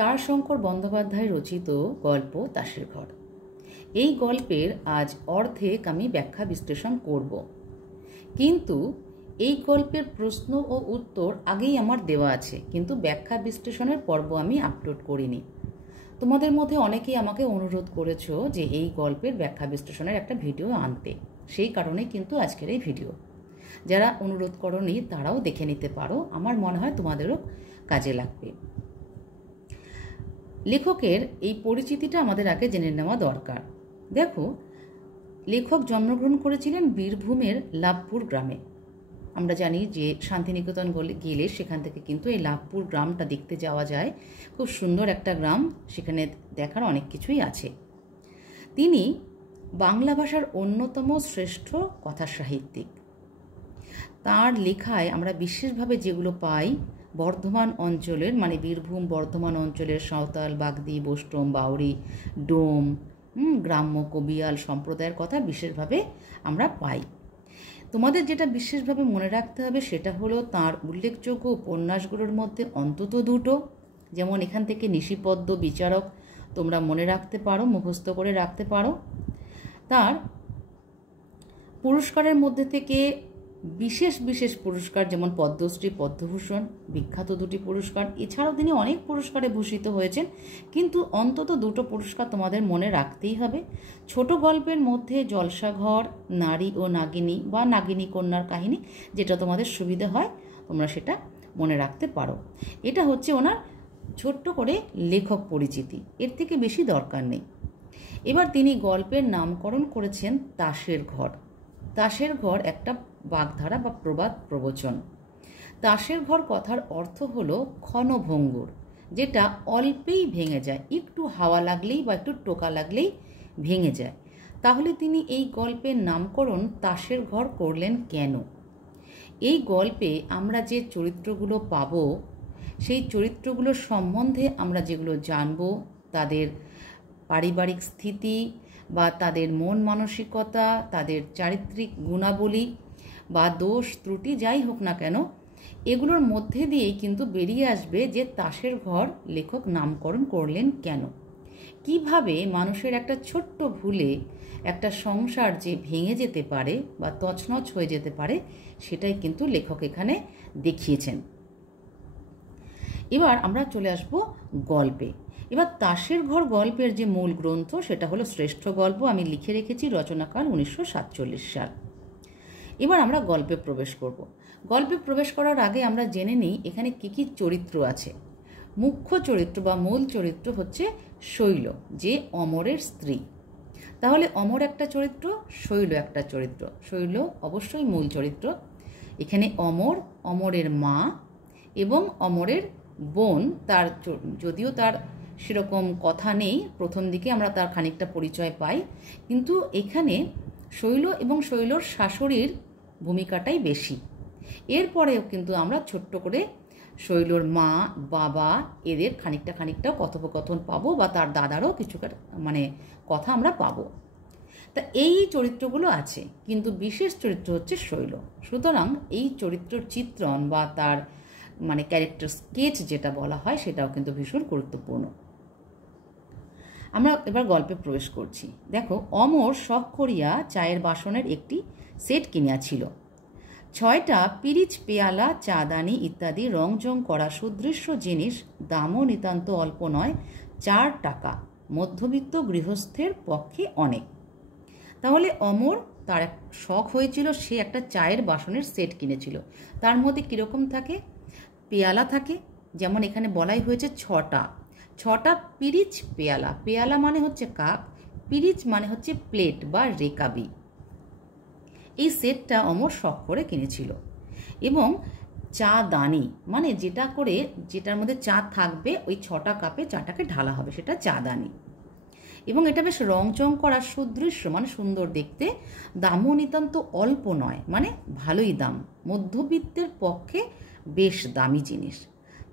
তারশঙ্কর বন্দ্যোপাধ্যায় রচিত গল্প তাসের ঘর। এই গল্পের আজ অর্ধেক আমি ব্যাখ্যা বিশ্লেষণ করব, কিন্তু এই গল্পের প্রশ্ন ও উত্তর আগেই আমার দেওয়া আছে, কিন্তু ব্যাখ্যা বিশ্লেষণের পর্ব আমি আপলোড করিনি। তোমাদের মধ্যে অনেকেই আমাকে অনুরোধ করেছো যে এই গল্পের ব্যাখ্যা বিশ্লেষণের একটা ভিডিও আনতে, সেই কারণেই কিন্তু আজকের এই ভিডিও। যারা অনুরোধ করনি তারাও দেখে নিতে পারো, আমার মনে হয় তোমাদেরও কাজে লাগবে। লেখকের এই পরিচিতিটা আমাদের আগে জেনে নেওয়া দরকার। দেখো, লেখক জন্মগ্রহণ করেছিলেন বীরভূমের লাভপুর গ্রামে। আমরা জানি যে শান্তিনিকেতন গেলে সেখান থেকে কিন্তু এই লাভপুর গ্রামটা দেখতে যাওয়া যায়। খুব সুন্দর একটা গ্রাম, সেখানে দেখার অনেক কিছুই আছে। তিনি বাংলা ভাষার অন্যতম শ্রেষ্ঠ কথা সাহিত্যিক। তার লেখায় আমরা বিশেষভাবে যেগুলো পাই, বর্ধমান অঞ্চলের মানে বীরভূম বর্ধমান অঞ্চলের সাঁওতাল, বাগদি, বৈষ্ণব, বাউরি, ডোম, গ্রাম্য কবিয়াল সম্প্রদায়ের কথা বিশেষভাবে আমরা পাই। তোমাদের যেটা বিশেষভাবে মনে রাখতে হবে সেটা হলো তার উল্লেখযোগ্য উপন্যাসগুলোর মধ্যে অন্তত দুটো, যেমন এখান থেকে নিশিপদ্ম, বিচারক তোমরা মনে রাখতে পারো, মুখস্থ করে রাখতে পারো। তার পুরস্কারের মধ্যে থেকে বিশেষ বিশেষ পুরস্কার যেমন পদ্মশ্রী, পদ্মভূষণ বিখ্যাত দুটি পুরস্কার, এছাড়াও তিনি অনেক পুরস্কারে ভূষিত হয়েছেন, কিন্তু অন্তত দুটো পুরস্কার তোমাদের মনে রাখতেই হবে। ছোট গল্পের মধ্যে জলসাঘর, নারী ও নাগিনী বা নাগিনী কন্যার কাহিনী, যেটা তোমাদের সুবিধা হয় তোমরা সেটা মনে রাখতে পারো। এটা হচ্ছে ওনার ছোট্ট করে লেখক পরিচিতি, এর থেকে বেশি দরকার নেই। এবার তিনি গল্পের নামকরণ করেছেন তাসের ঘর। তাসের ঘর একটা বাগধারা বা প্রবাদ প্রবচন। তাসের ঘর কথার অর্থ হলো ক্ষণভঙ্গুর, যেটা অল্পেই ভেঙে যায়, একটু হাওয়া লাগলেই বা একটু টোকা লাগলেই ভেঙে যায়। তাহলে তিনি এই গল্পের নামকরণ তাসের ঘর করলেন কেন? এই গল্পে আমরা যে চরিত্রগুলো পাব, সেই চরিত্রগুলোর সম্বন্ধে আমরা যেগুলো জানব, তাদের পারিবারিক স্থিতি বা তাদের মন মানসিকতা, তাদের চারিত্রিক গুণাবলী বা দোষ ত্রুটি যাই হোক না কেন, এগুলোর মধ্যে দিয়েই কিন্তু বেরিয়ে আসবে যে তাসের ঘর লেখক নামকরণ করলেন কেন। কিভাবে মানুষের একটা ছোট্ট ভুলে একটা সংসার যে ভেঙে যেতে পারে বা তছনছ হয়ে যেতে পারে, সেটাই কিন্তু লেখক এখানে দেখিয়েছেন। এবার আমরা চলে আসব গল্পে। এবার তাসের ঘর গল্পের যে মূল গ্রন্থ সেটা হলো শ্রেষ্ঠ গল্প, আমি লিখে রেখেছি রচনাকাল 1947 সাল। এবার আমরা গল্পে প্রবেশ করব। গল্পে প্রবেশ করার আগে আমরা জেনে নিই এখানে কি কি চরিত্র আছে। মুখ্য চরিত্র বা মূল চরিত্র হচ্ছে শৈল, যে অমরের স্ত্রী। তাহলে অমর একটা চরিত্র, শৈল একটা চরিত্র। শৈল অবশ্যই মূল চরিত্র। এখানে অমর, অমরের মা এবং অমরের বোন, তার যদিও তার সেরকম কথা নেই, প্রথম দিকে আমরা তার খানিকটা পরিচয় পাই, কিন্তু এখানে শৈল এবং শৈলর শাশুড়ির ভূমিকাটাই বেশি। এরপরেও কিন্তু আমরা ছোট্ট করে শৈলর মা, বাবা এদের খানিকটা কথোপকথন পাবো, বা তার দাদারও কিছু মানে কথা আমরা পাবো। তা এই চরিত্রগুলো আছে, কিন্তু বিশেষ চরিত্র হচ্ছে শৈল। সুতরাং এই চরিত্রের চিত্রণ বা তার মানে ক্যারেক্টার স্কেচ যেটা বলা হয়, সেটাও কিন্তু ভীষণ গুরুত্বপূর্ণ। আমরা এবার গল্পে প্রবেশ করছি। দেখো, অমর শখ করিয়া চায়ের বাসনের একটি সেট কিনিয়াছিল। 6টা পিরিচ, পেয়ালা, চাদানি ইত্যাদি রংজং করা সুদৃশ্য জিনিস, দামও নিতান্ত অল্প নয়, 4 টাকা, মধ্যবিত্ত গৃহস্থের পক্ষে অনেক। তাহলে অমর তার এক শখ হয়েছিল, সে একটা চায়ের বাসনের সেট কিনেছিল। তার মধ্যে কীরকম থাকে? পেয়ালা থাকে, যেমন এখানে বলাই হয়েছে 6টা পিরিচ পেয়ালা। পেয়ালা মানে হচ্ছে কাপ, পিরিচ মানে হচ্ছে প্লেট বা রেকাবি। এই সেটটা অমর শখ করে কিনেছিল। এবং চা দানি মানে যেটার মধ্যে চা থাকবে, ওই 6টা কাপে চাটাকে ঢালা হবে, সেটা চা দানি। এবং এটা বেশ রংচং করা সুদৃশ্য মানে সুন্দর দেখতে, দামও নিতান্ত অল্প নয় মানে ভালোই দাম, মধ্যবিত্তের পক্ষে বেশ দামি জিনিস।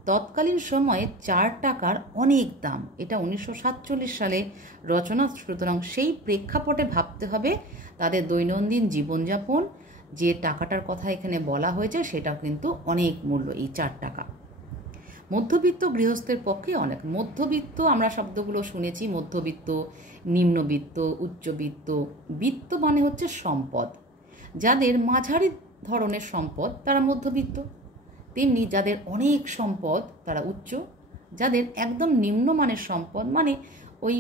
তৎকালীন সময়ে 4 টাকার অনেক দাম। এটা 1947 সালে রচনা, সুতরাং সেই প্রেক্ষাপটে ভাবতে হবে তাদের দৈনন্দিন জীবনযাপন, যে টাকাটার কথা এখানে বলা হয়েছে সেটাও কিন্তু অনেক মূল্য, এই 4 টাকা। মধ্যবিত্ত গৃহস্থের পক্ষে অনেক। মধ্যবিত্ত আমরা শব্দগুলো শুনেছি, মধ্যবিত্ত, নিম্নবিত্ত, উচ্চবিত্ত। বিত্ত মানে হচ্ছে সম্পদ। যাদের মাঝারি ধরনের সম্পদ তারা মধ্যবিত্ত, তেমনি যাদের অনেক সম্পদ তারা উচ্চ। যাদের একদম নিম্নমানের সম্পদ মানে ওই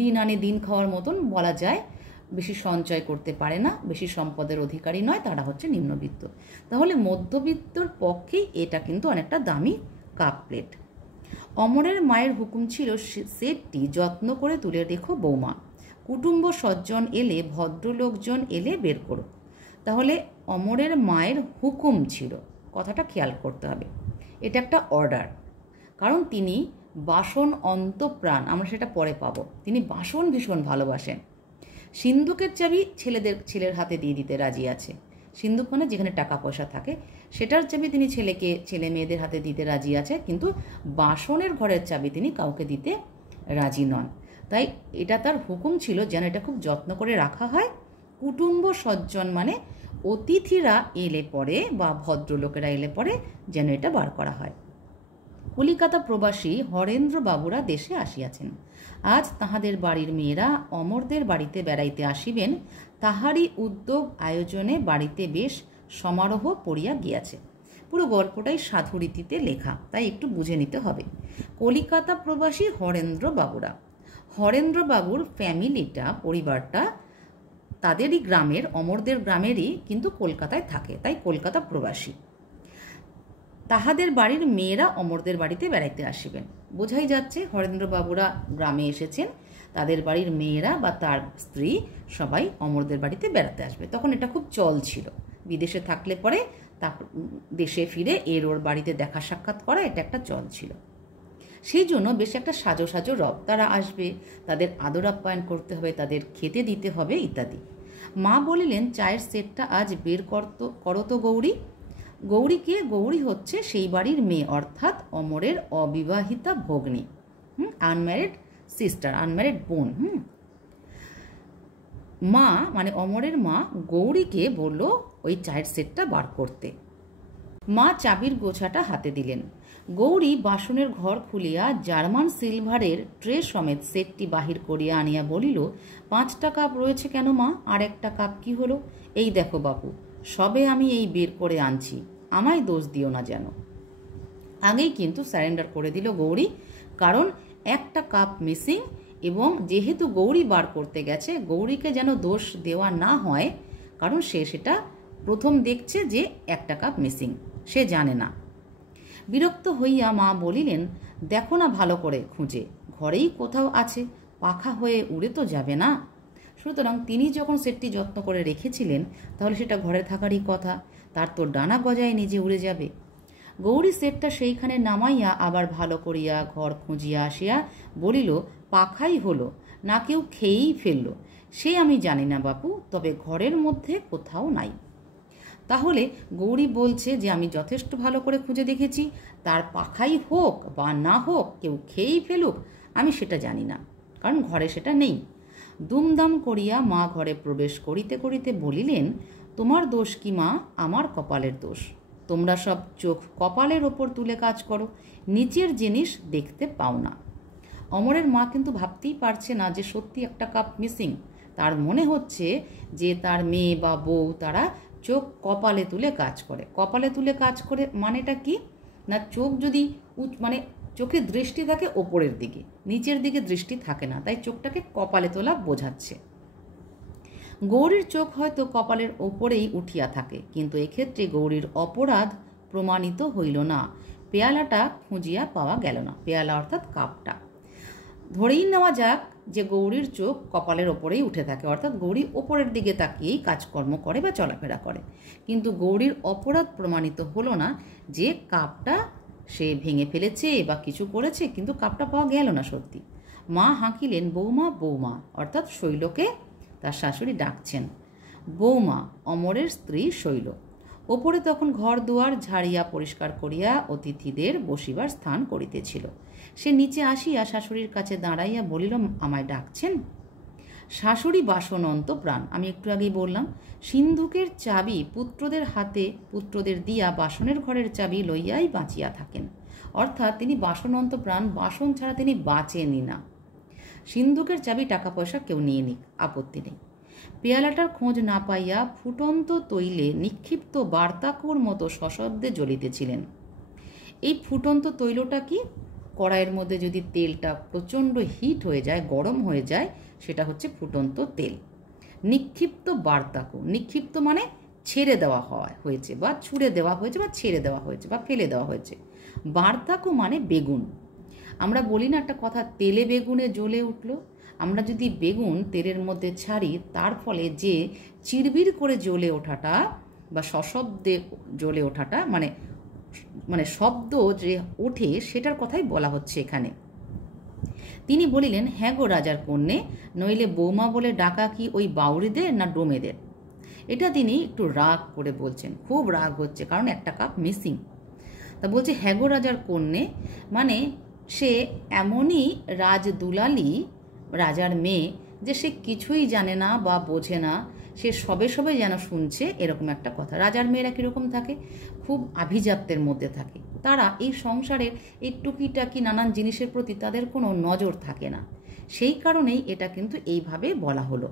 দিন আনে দিন খাওয়ার মতন বলা যায়, বেশি সঞ্চয় করতে পারে না, বেশি সম্পদের অধিকারী নয়, তারা হচ্ছে নিম্নবিত্ত। তাহলে মধ্যবিত্তর পক্ষেই এটা কিন্তু অনেকটা দামি কাপ প্লেট। অমরের মায়ের হুকুম ছিল সেটটি যত্ন করে তুলে রেখো বৌমা, কুটুম্ব সজ্জন এলে, ভদ্রলোকজন এলে বের করো। তাহলে অমরের মায়ের হুকুম ছিল, কথাটা খেয়াল করতে হবে, এটা একটা অর্ডার। কারণ তিনি বাসন অন্তঃপ্রাণ, আমরা সেটা পরে পাবো, তিনি বাসন ভীষণ ভালোবাসেন। সিন্ধুকের চাবি ছেলের হাতে দিয়ে দিতে রাজি আছে। সিন্ধুক মানে যেখানে টাকা পয়সা থাকে, সেটার চাবি তিনি ছেলে মেয়েদের হাতে দিতে রাজি আছে, কিন্তু বাসনের ঘরের চাবি তিনি কাউকে দিতে রাজি নন। তাই এটা তার হুকুম ছিল যেন এটা খুব যত্ন করে রাখা হয়। কুটুম্ব সজ্জন মানে অতিথিরা এলে পরে বা ভদ্রলোকেরা এলে পরে যেন এটা বার করা হয়। কলিকাতা প্রবাসী হরেন্দ্র বাবুরা দেশে আসিয়াছেন। আজ তাহাদের বাড়ির মেয়েরা অমরদের বাড়িতে বেড়াইতে আসিবেন, তাহারই উদ্যোগ আয়োজনে বাড়িতে বেশ সমারোহ পড়িয়া গিয়াছে। পুরো গল্পটাই সাধু রীতিতে লেখা, তাই একটু বুঝে নিতে হবে। কলিকাতা প্রবাসী হরেন্দ্র বাবুরা, হরেন্দ্র বাবুর ফ্যামিলিটা, পরিবারটা তাদেরই গ্রামের, অমরদের গ্রামেরই, কিন্তু কলকাতায় থাকে, তাই কলকাতা প্রবাসী। তাহাদের বাড়ির মেয়েরা অমরদের বাড়িতে বেড়াইতে আসিবেন, বোঝাই যাচ্ছে হরেন্দ্রবাবুরা গ্রামে এসেছেন, তাদের বাড়ির মেয়েরা বা তার স্ত্রী সবাই অমরদের বাড়িতে বেড়াতে আসবে। তখন এটা খুব চল ছিল, বিদেশে থাকলে পরে তারপর দেশে ফিরে ওর বাড়িতে দেখা সাক্ষাৎ করা এটা একটা চল ছিল। সেই জন্য বেশ একটা সাজো সাজো রব, তারা আসবে, তাদের আদর আপ্যায়ন করতে হবে, তাদের খেতে দিতে হবে ইত্যাদি। মা বলিলেন, চায়ের সেটটা আজ বের করো তো গৌরী। গৌরীকে, গৌরী হচ্ছে সেই বাড়ির মেয়ে, অর্থাৎ অমরের অবিবাহিতা ভগ্নী, আনম্যারিড সিস্টার, আনম্যারিড বোন। মা মানে অমরের মা গৌরীকে বলল ওই চায়ের সেটটা বার করতে। মা চাবির গোছাটা হাতে দিলেন। গৌরী বাসনের ঘর খুলিয়া জার্মান সিলভারের ট্রে সমেত সেটটি বাহির করিয়া আনিয়া বলিল, 5টা কাপ রয়েছে কেন মা? আর একটা কাপ কি হলো? এই দেখো বাপু, সবে আমি এই বের করে আনছি, আমায় দোষ দিও না যেন। আগেই কিন্তু স্যারেন্ডার করে দিল গৌরী, কারণ একটা কাপ মিসিং, এবং যেহেতু গৌরী বার করতে গেছে, গৌরীকে যেন দোষ দেওয়া না হয়, কারণ সে সেটা প্রথম দেখছে যে একটা কাপ মিসিং, সে জানে না। বিরক্ত হইয়া মা বলিলেন, দেখো না ভালো করে খুঁজে, ঘরেই কোথাও আছে, পাখা হয়ে উড়ে তো যাবে না। সুতরাং তিনি যখন সেটটি যত্ন করে রেখেছিলেন, তাহলে সেটা ঘরে থাকারই কথা, তার তো ডানা গজায় নিজে উড়ে যাবে। গৌরী সেটটা সেইখানে নামাইয়া আবার ভালো করিয়া ঘর খুঁজিয়া আসিয়া বলিল, পাখাই হলো না কেউ খেয়েই ফেললো, সে আমি জানি না বাপু, তবে ঘরের মধ্যে কোথাও নাই। তাহলে গৌরী বলছে যে আমি যথেষ্ট ভালো করে খুঁজে দেখেছি, তার পাখাই হোক বা না হোক, কেউ খেয়েই ফেলুক, আমি সেটা জানি না, কারণ ঘরে সেটা নেই। দুমদাম করিয়া মা ঘরে প্রবেশ করিতে করিতে বলিলেন, তোমার দোষ কি মা? আমার কপালের দোষ। তোমরা সব চোখ কপালের ওপর তুলে কাজ করো, নিচের জিনিস দেখতে পাও না। অমরের মা কিন্তু ভাবতেই পারছে না যে সত্যি একটা কাপ মিসিং। তার মনে হচ্ছে যে তার মেয়ে বা বউ তারা চোখ কপালে তুলে কাজ করে। কপালে তুলে কাজ করে মানেটা কি না, চোখ যদি মানে চোখের দৃষ্টি থাকে ওপরের দিকে, নিচের দিকে দৃষ্টি থাকে না, তাই চোখটাকে কপালে তোলা বোঝাচ্ছে। গৌরীর চোখ হয়তো কপালের ওপরেই উঠিয়া থাকে, কিন্তু এক্ষেত্রে গৌরীর অপরাধ প্রমাণিত হইল না, পেয়ালাটা খুঁজিয়া পাওয়া গেল না। পেয়ালা অর্থাৎ কাপটা। ধরেই নেওয়া যাক যে গৌরীর চোখ কপালের ওপরেই উঠে থাকে, অর্থাৎ গৌরী ওপরের দিকে তাকিয়েই কাজকর্ম করে বা চলাফেরা করে, কিন্তু গৌরীর অপরাধ প্রমাণিত হলো না যে কাপটা সে ভেঙে ফেলেছে বা কিছু করেছে, কিন্তু কাপটা পাওয়া গেল না সত্যি। মা হাঁকিলেন, বৌমা বৌমা, অর্থাৎ শৈলকে তার শাশুড়ি ডাকছেন। বৌমা অমরের স্ত্রী শৈল। ওপরে তখন ঘর দুয়ার ঝাড়িয়া পরিষ্কার করিয়া অতিথিদের বসিবার স্থান করিতেছিল। সে নিচে আসিয়া শাশুড়ির কাছে দাঁড়াইয়া বলিল, আমায় ডাকছেন? শাশুড়ি বাসনন্ত প্রাণ, আমি একটু আগেই বললাম, সিন্ধুকের চাবি পুত্রদের হাতে পুত্রদের দিয়া বাসনের ঘরের চাবি লইয়াই বাঁচিয়া থাকেন। অর্থাৎ তিনি বাসনন্ত প্রাণ, বাসন ছাড়া তিনি বাঁচেনই না। সিন্ধুকের চাবি টাকা পয়সা কেউ নিয়ে নিক, আপত্তি নেই। পেয়ালাটার খোঁজ না পাইয়া ফুটন্ত তৈলে নিক্ষিপ্ত বার্তাকুর মতো সশব্দে জ্বলিতেছিলেন। এই ফুটন্ত তৈলটা কি? কড়াইয়ের মধ্যে যদি তেলটা প্রচণ্ড হিট হয়ে যায়, গরম হয়ে যায়, সেটা হচ্ছে ফুটন্ত তেল। নিক্ষিপ্ত বার্তাকু, নিক্ষিপ্ত মানে ছেড়ে দেওয়া হয়েছে বা ছুঁড়ে দেওয়া হয়েছে বা ছেড়ে দেওয়া হয়েছে বা ফেলে দেওয়া হয়েছে। বার্তাকু মানে বেগুন। আমরা বলি না একটা কথা, তেলে বেগুনে জ্বলে উঠল। আমরা যদি বেগুন তেলের মধ্যে ছাড়ি, তার ফলে যে চিরবির করে জ্বলে ওঠাটা বা সশব্দে জ্বলে ওঠাটা মানে শব্দ যে ওঠে, সেটার কথাই বলা হচ্ছে এখানে। তিনি বলিলেন, হ্যাঁ গো রাজার কন্যে, নইলে বৌমা বলে ডাকা কি ওই বাউরিদের না ডোমেদের? এটা তিনি একটু রাগ করে বলছেন, খুব রাগ হচ্ছে, কারণ একটা কাপ মিসিং। তা বলছে হ্যাঁ গো রাজার কন্যে, মানে সে এমনই রাজদুলালি, রাজার মেয়ে, যে সে কিছুই জানে না বা বোঝে না, সে সবে সবে যেন শুনছে, এরকম একটা কথা। রাজার মেয়েরা কীরকম থাকে? খুব আভিজাত্যের মধ্যে থাকে। তারা এই সংসারের এই টুকিটাকি নানান জিনিসের প্রতি তাদের কোনো নজর থাকে না। সেই কারণেই এটা কিন্তু এইভাবে বলা হলো।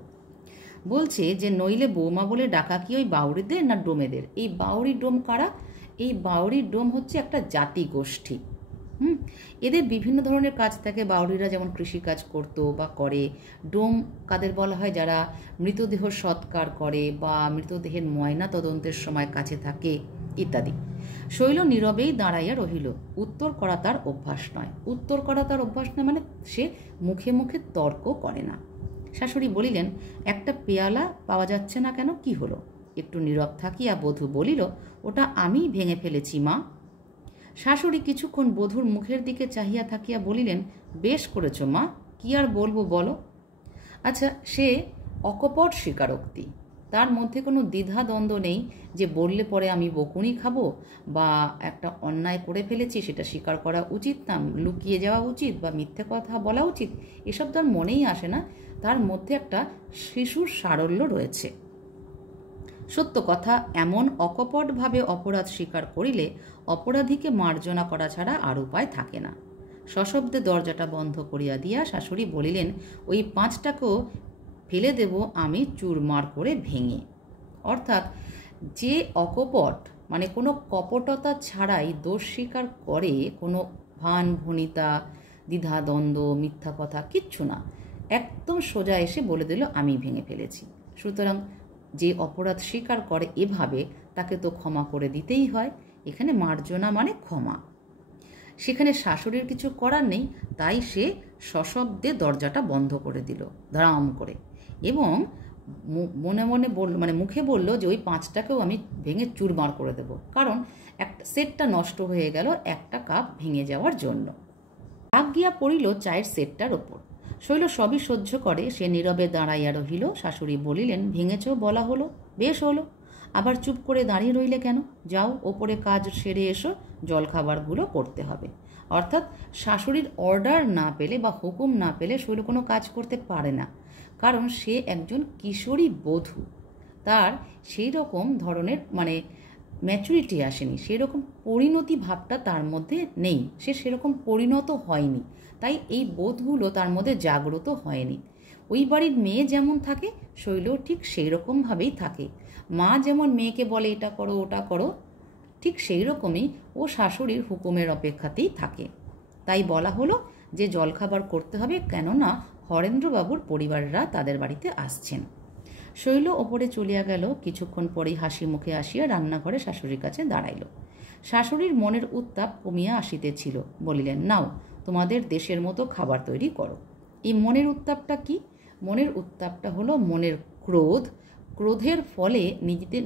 বলছে যে নইলে বৌমা বলে ডাকা কি ওই বাউরিদের না ডোমেদের? এই বাউরি ডোম কারা? এই বাউরি ডোম হচ্ছে একটা জাতি গোষ্ঠী। এদের বিভিন্ন ধরনের কাজ থাকে। বাউরিরা যেমন কৃষিকাজ করতো বা করে। ডোম কাদের বলা হয়? যারা মৃতদেহ সৎকার করে বা মৃতদেহের ময়না তদন্তের সময় কাছে থাকে ইত্যাদি। শৈল নীরবেই দাঁড়াইয়া রহিল। উত্তর করা তার অভ্যাস নয়। উত্তর করা তার অভ্যাস নয় মানে সে মুখে মুখে তর্ক করে না। শাশুড়ি বলিলেন, একটা পেয়ালা পাওয়া যাচ্ছে না কেন? কি হলো? একটু নীরব থাকিয়া বধূ বলিল, ওটা আমি ভেঙে ফেলেছি মা। শাশুড়ি কিছুক্ষণ বধূর মুখের দিকে চাহিয়া থাকিয়া বলিলেন, বেশ করেছ মা, কি আর বলবো বলো। আচ্ছা, সে অকপট স্বীকারোক্তি, তার মধ্যে কোনো দ্বিধাদ্বন্দ্ব নেই যে বললে পরে আমি বকুনি খাবো বা একটা অন্যায় করে ফেলেছি সেটা স্বীকার করা উচিত না, লুকিয়ে যাওয়া উচিত বা মিথ্যে কথা বলা উচিত, এসব তার মনেই আসে না। তার মধ্যে একটা শিশুর সারল্য রয়েছে। সত্য কথা, এমন অকপটভাবে অপরাধ স্বীকার করিলে অপরাধীকে মার্জনা করা ছাড়া আর উপায় থাকে না। সশব্দে দরজাটা বন্ধ করিয়া দিয়া শাশুড়ি বলিলেন, ওই 5টাকেও ফেলে দেব আমি চুরমার করে ভেঙে। অর্থাৎ যে অকপট মানে কোনো কপটতা ছাড়াই দোষ স্বীকার করে, কোনো ভান ভনিতা, দ্বিধাদ্বন্দ্ব, মিথ্যা কথা কিচ্ছু না, একদম সোজা এসে বলে দিল আমি ভেঙে ফেলেছি। সুতরাং যে অপরাধ স্বীকার করে এভাবে, তাকে তো ক্ষমা করে দিতেই হয়। এখানে মার্জনা মানে ক্ষমা। সেখানে শাশুড়ির কিছু করার নেই, তাই সে সশব্দে দরজাটা বন্ধ করে দিল ধড়াম করে, এবং মনে মনে বলল, মানে মুখে বলল যে ওই 5টাকেও আমি ভেঙে চুরমার করে দেব, কারণ একটা সেটটা নষ্ট হয়ে গেল একটা কাপ ভেঙে যাওয়ার জন্য। রাগ গিয়া পড়িল চায়ের সেটটার ওপর। শৈল সবই সহ্য করে, সে নীরবে দাঁড়াইয়া রহিল। শাশুড়ি বলিলেন, ভেঙেছ বলা হলো, বেশ হলো, আবার চুপ করে দাঁড়িয়ে রইলে কেন? যাও ওপরে কাজ সেরে এসো, জলখাবারগুলো করতে হবে। অর্থাৎ শাশুড়ির অর্ডার না পেলে বা হুকুম না পেলে শৈল কোনো কাজ করতে পারে না, কারণ সে একজন কিশোরী বধূ। তার সেই রকম ধরনের মানে ম্যাচুরিটি আসেনি, সেরকম পরিণতি ভাবটা তার মধ্যে নেই, সে সেরকম পরিণত হয়নি, তাই এই বোধগুলো তার মধ্যে জাগ্রত হয়নি। ওই বাড়ির মেয়ে যেমন থাকে, শৈল ঠিক সেই রকমভাবেই থাকে। মা যেমন মেয়েকে বলে এটা করো ওটা করো, ঠিক সেই রকমই ও শাশুড়ির হুকুমের অপেক্ষাতেই থাকে। তাই বলা হলো যে জলখাবার করতে হবে, কেননা হরেন্দ্রবাবুর পরিবাররা তাদের বাড়িতে আসছেন। শৈল ওপরে চলিয়া গেল। কিছুক্ষণ পরেই হাসি মুখে আসিয়া রান্নাঘরে শাশুড়ির কাছে দাঁড়াইল। শাশুড়ির মনের উত্তাপ কমিয়া আসিতেছিল। বলিলেন, নাও তোমাদের দেশের মতো খাবার তৈরি করো। এই মনের উত্তাপটা কি? মনের উত্তাপটা হলো মনের ক্রোধ। ক্রোধের ফলে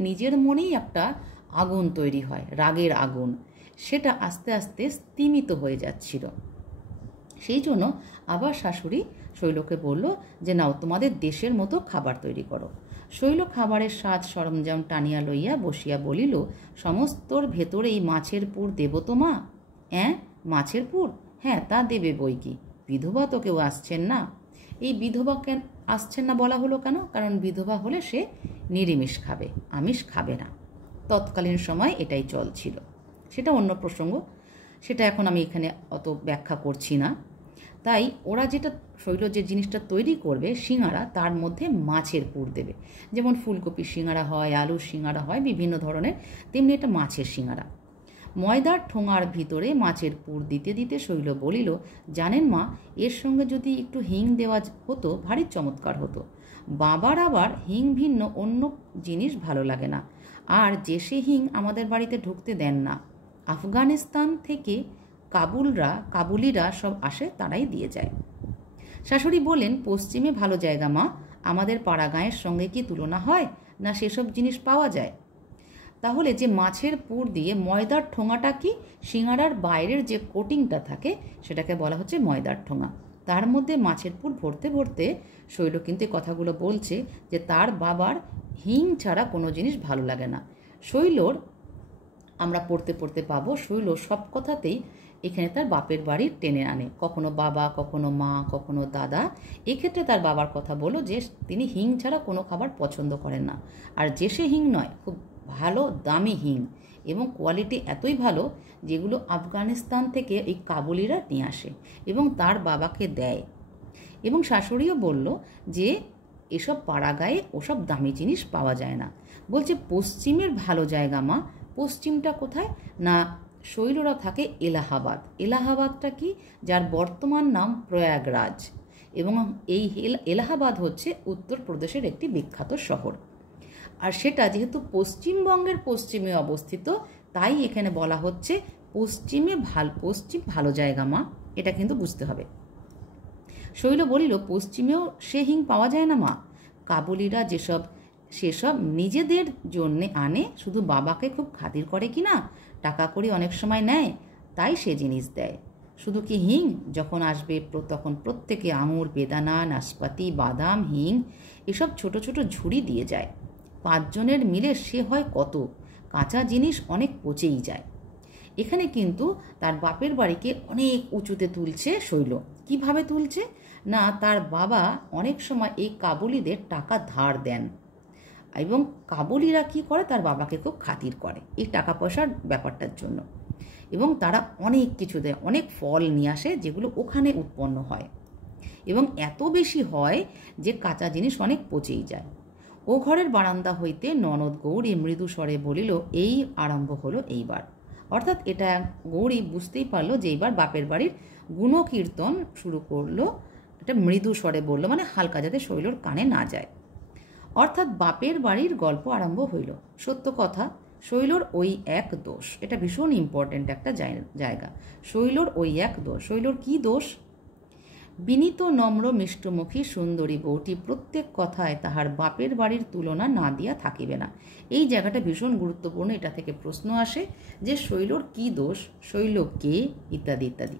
নিজের মনেই একটা আগুন তৈরি হয়, রাগের আগুন, সেটা আস্তে আস্তে স্তিমিত হয়ে যাচ্ছিল। সেই জন্য আবার শাশুড়ি শৈলকে বলল যে নাও তোমাদের দেশের মতো খাবার তৈরি করো। শৈল খাবারের সাজ সরঞ্জাম টানিয়া লইয়া বসিয়া বলিল, সমস্তর ভেতরে এই মাছের পুর দেব তো মা? হ্যাঁ, মাছের পুর? হ্যাঁ, তা দেবে বই কি, বিধবা তো কেউ আসছেন না। এই বিধবা কেন আসছেন না বলা হলো কেন? কারণ বিধবা হলে সে নিরামিষ খাবে, আমিষ খাবে না। তৎকালীন সময় এটাই চলছিল, সেটা অন্য প্রসঙ্গ। সেটা এখন আমি এখানে অত ব্যাখ্যা করছি না। তাই ওরা যেটা শৈল যে জিনিসটা তৈরি করবে সিঙাড়া, তার মধ্যে মাছের পুর দেবে। যেমন ফুলকপির সিঙাড়া হয়, আলুর সিঙাড়া হয়, বিভিন্ন ধরনের, তেমনি এটা মাছের সিঙাড়া। ময়দার ঠোঙার ভিতরে মাছের পুর দিতে দিতে শৈল বলিল, জানেন মা, এর সঙ্গে যদি একটু হিং দেওয়া হতো ভারী চমৎকার হতো। বাবার আবার হিং ভিন্ন অন্য জিনিস ভালো লাগে না, আর যে সে হিং আমাদের বাড়িতে ঢুকতে দেন না। আফগানিস্তান থেকে কাবুলিরা সব আসে, তারাই দিয়ে যায়। শাশুড়ি বলেন, পশ্চিমে ভালো জায়গা মা, আমাদের পাড়া গাঁয়ের সঙ্গে কি তুলনা হয়? না সেসব জিনিস পাওয়া যায়? তাহলে যে মাছের পুর দিয়ে ময়দার ঠোঙাটা কি, সিঙাড়ার বাইরের যে কোটিংটা থাকে সেটাকে বলা হচ্ছে ময়দার ঠোঙা। তার মধ্যে মাছের পুর ভরতে ভরতে শৈল কিন্তু এই কথাগুলো বলছে যে তার বাবার হিং ছাড়া কোনো জিনিস ভালো লাগে না। শৈলর আমরা পড়তে পড়তে পাবো শৈল সব কথাতেই এখানে তার বাপের বাড়ির টেনে আনে, কখনো বাবা, কখনো মা, কখনো দাদা। এক্ষেত্রে তার বাবার কথা বলো যে তিনি হিং ছাড়া কোনো খাবার পছন্দ করেন না, আর যে সে হিং নয়, খুব ভালো দামি হিং, এবং কোয়ালিটি এতই ভালো যেগুলো আফগানিস্তান থেকে এই কাবুলিরা নিয়ে আসে এবং তার বাবাকে দেয়। এবং শাশুড়িও বলল যে এসব পাড়া গায়ে ওসব দামি জিনিস পাওয়া যায় না। বলছে পশ্চিমের ভালো জায়গা মা। পশ্চিমটা কোথায়? না শৈলরা থাকে এলাহাবাদ। এলাহাবাদটা কি? যার বর্তমান নাম প্রয়াগরাজ, এবং এই এলাহাবাদ হচ্ছে উত্তরপ্রদেশের একটি বিখ্যাত শহর। আর সেটা যেহেতু পশ্চিমবঙ্গের পশ্চিমে অবস্থিত, তাই এখানে বলা হচ্ছে পশ্চিম ভালো জায়গা মা। এটা কিন্তু বুঝতে হবে। শৈল বলিল, পশ্চিমেও সে হিং পাওয়া যায় না মা। কাবুলিরা সেসব নিজেদের জন্যে আনে, শুধু বাবাকে খুব খাতির করে কি না, টাকা করে অনেক সময় নেয়, তাই সে জিনিস দেয়। শুধু কি হিং, যখন আসবে তখন প্রত্যেকে আঙুর, বেদানা, নাশপাতি, বাদাম, হিং এসব ছোট ছোট ঝুড়ি দিয়ে যায়। 5 জনের মিলে সে হয় কত, কাঁচা জিনিস অনেক পচেই যায়। এখানে কিন্তু তার বাপের বাড়িকে অনেক উঁচুতে তুলছে শৈল। কিভাবে তুলছে? না তার বাবা অনেক সময় এই কাবুলিদের টাকা ধার দেন, এবং কাবুলিরা কি করে, তার বাবাকে খুব খাতির করে এই টাকা পয়সার ব্যাপারটার জন্য, এবং তারা অনেক কিছু দেয়, অনেক ফল নিয়ে আসে যেগুলো ওখানে উৎপন্ন হয়, এবং এত বেশি হয় যে কাঁচা জিনিস অনেক পচেই যায়। ও ঘরের বারান্দা হইতে ননদ গৌরী মৃদু স্বরে বলিল, এই আরম্ভ হলো এইবার। অর্থাৎ এটা গৌরী বুঝতেই পারলো যে এইবার বাপের বাড়ির গুণকীর্তন শুরু করলো। এটা মৃদু স্বরে বললো, মানে হালকা, যাতে শৈলর কানে না যায়। অর্থাৎ বাপের বাড়ির গল্প আরম্ভ হইল। সত্য কথা, শৈলর ওই এক দোষ। এটা ভীষণ ইম্পর্টেন্ট একটা জায়গা। শৈলর ওই এক দোষ। শৈলর কি দোষ? বিনীত, নম্র, মিষ্টমুখী সুন্দরী বউটি প্রত্যেক কথায় তাহার বাপের বাড়ির তুলনা না দিয়া থাকিবে না। এই জায়গাটা ভীষণ গুরুত্বপূর্ণ। এটা থেকে প্রশ্ন আসে যে শৈলর কি দোষ, শৈল কে, ইত্যাদি ইত্যাদি।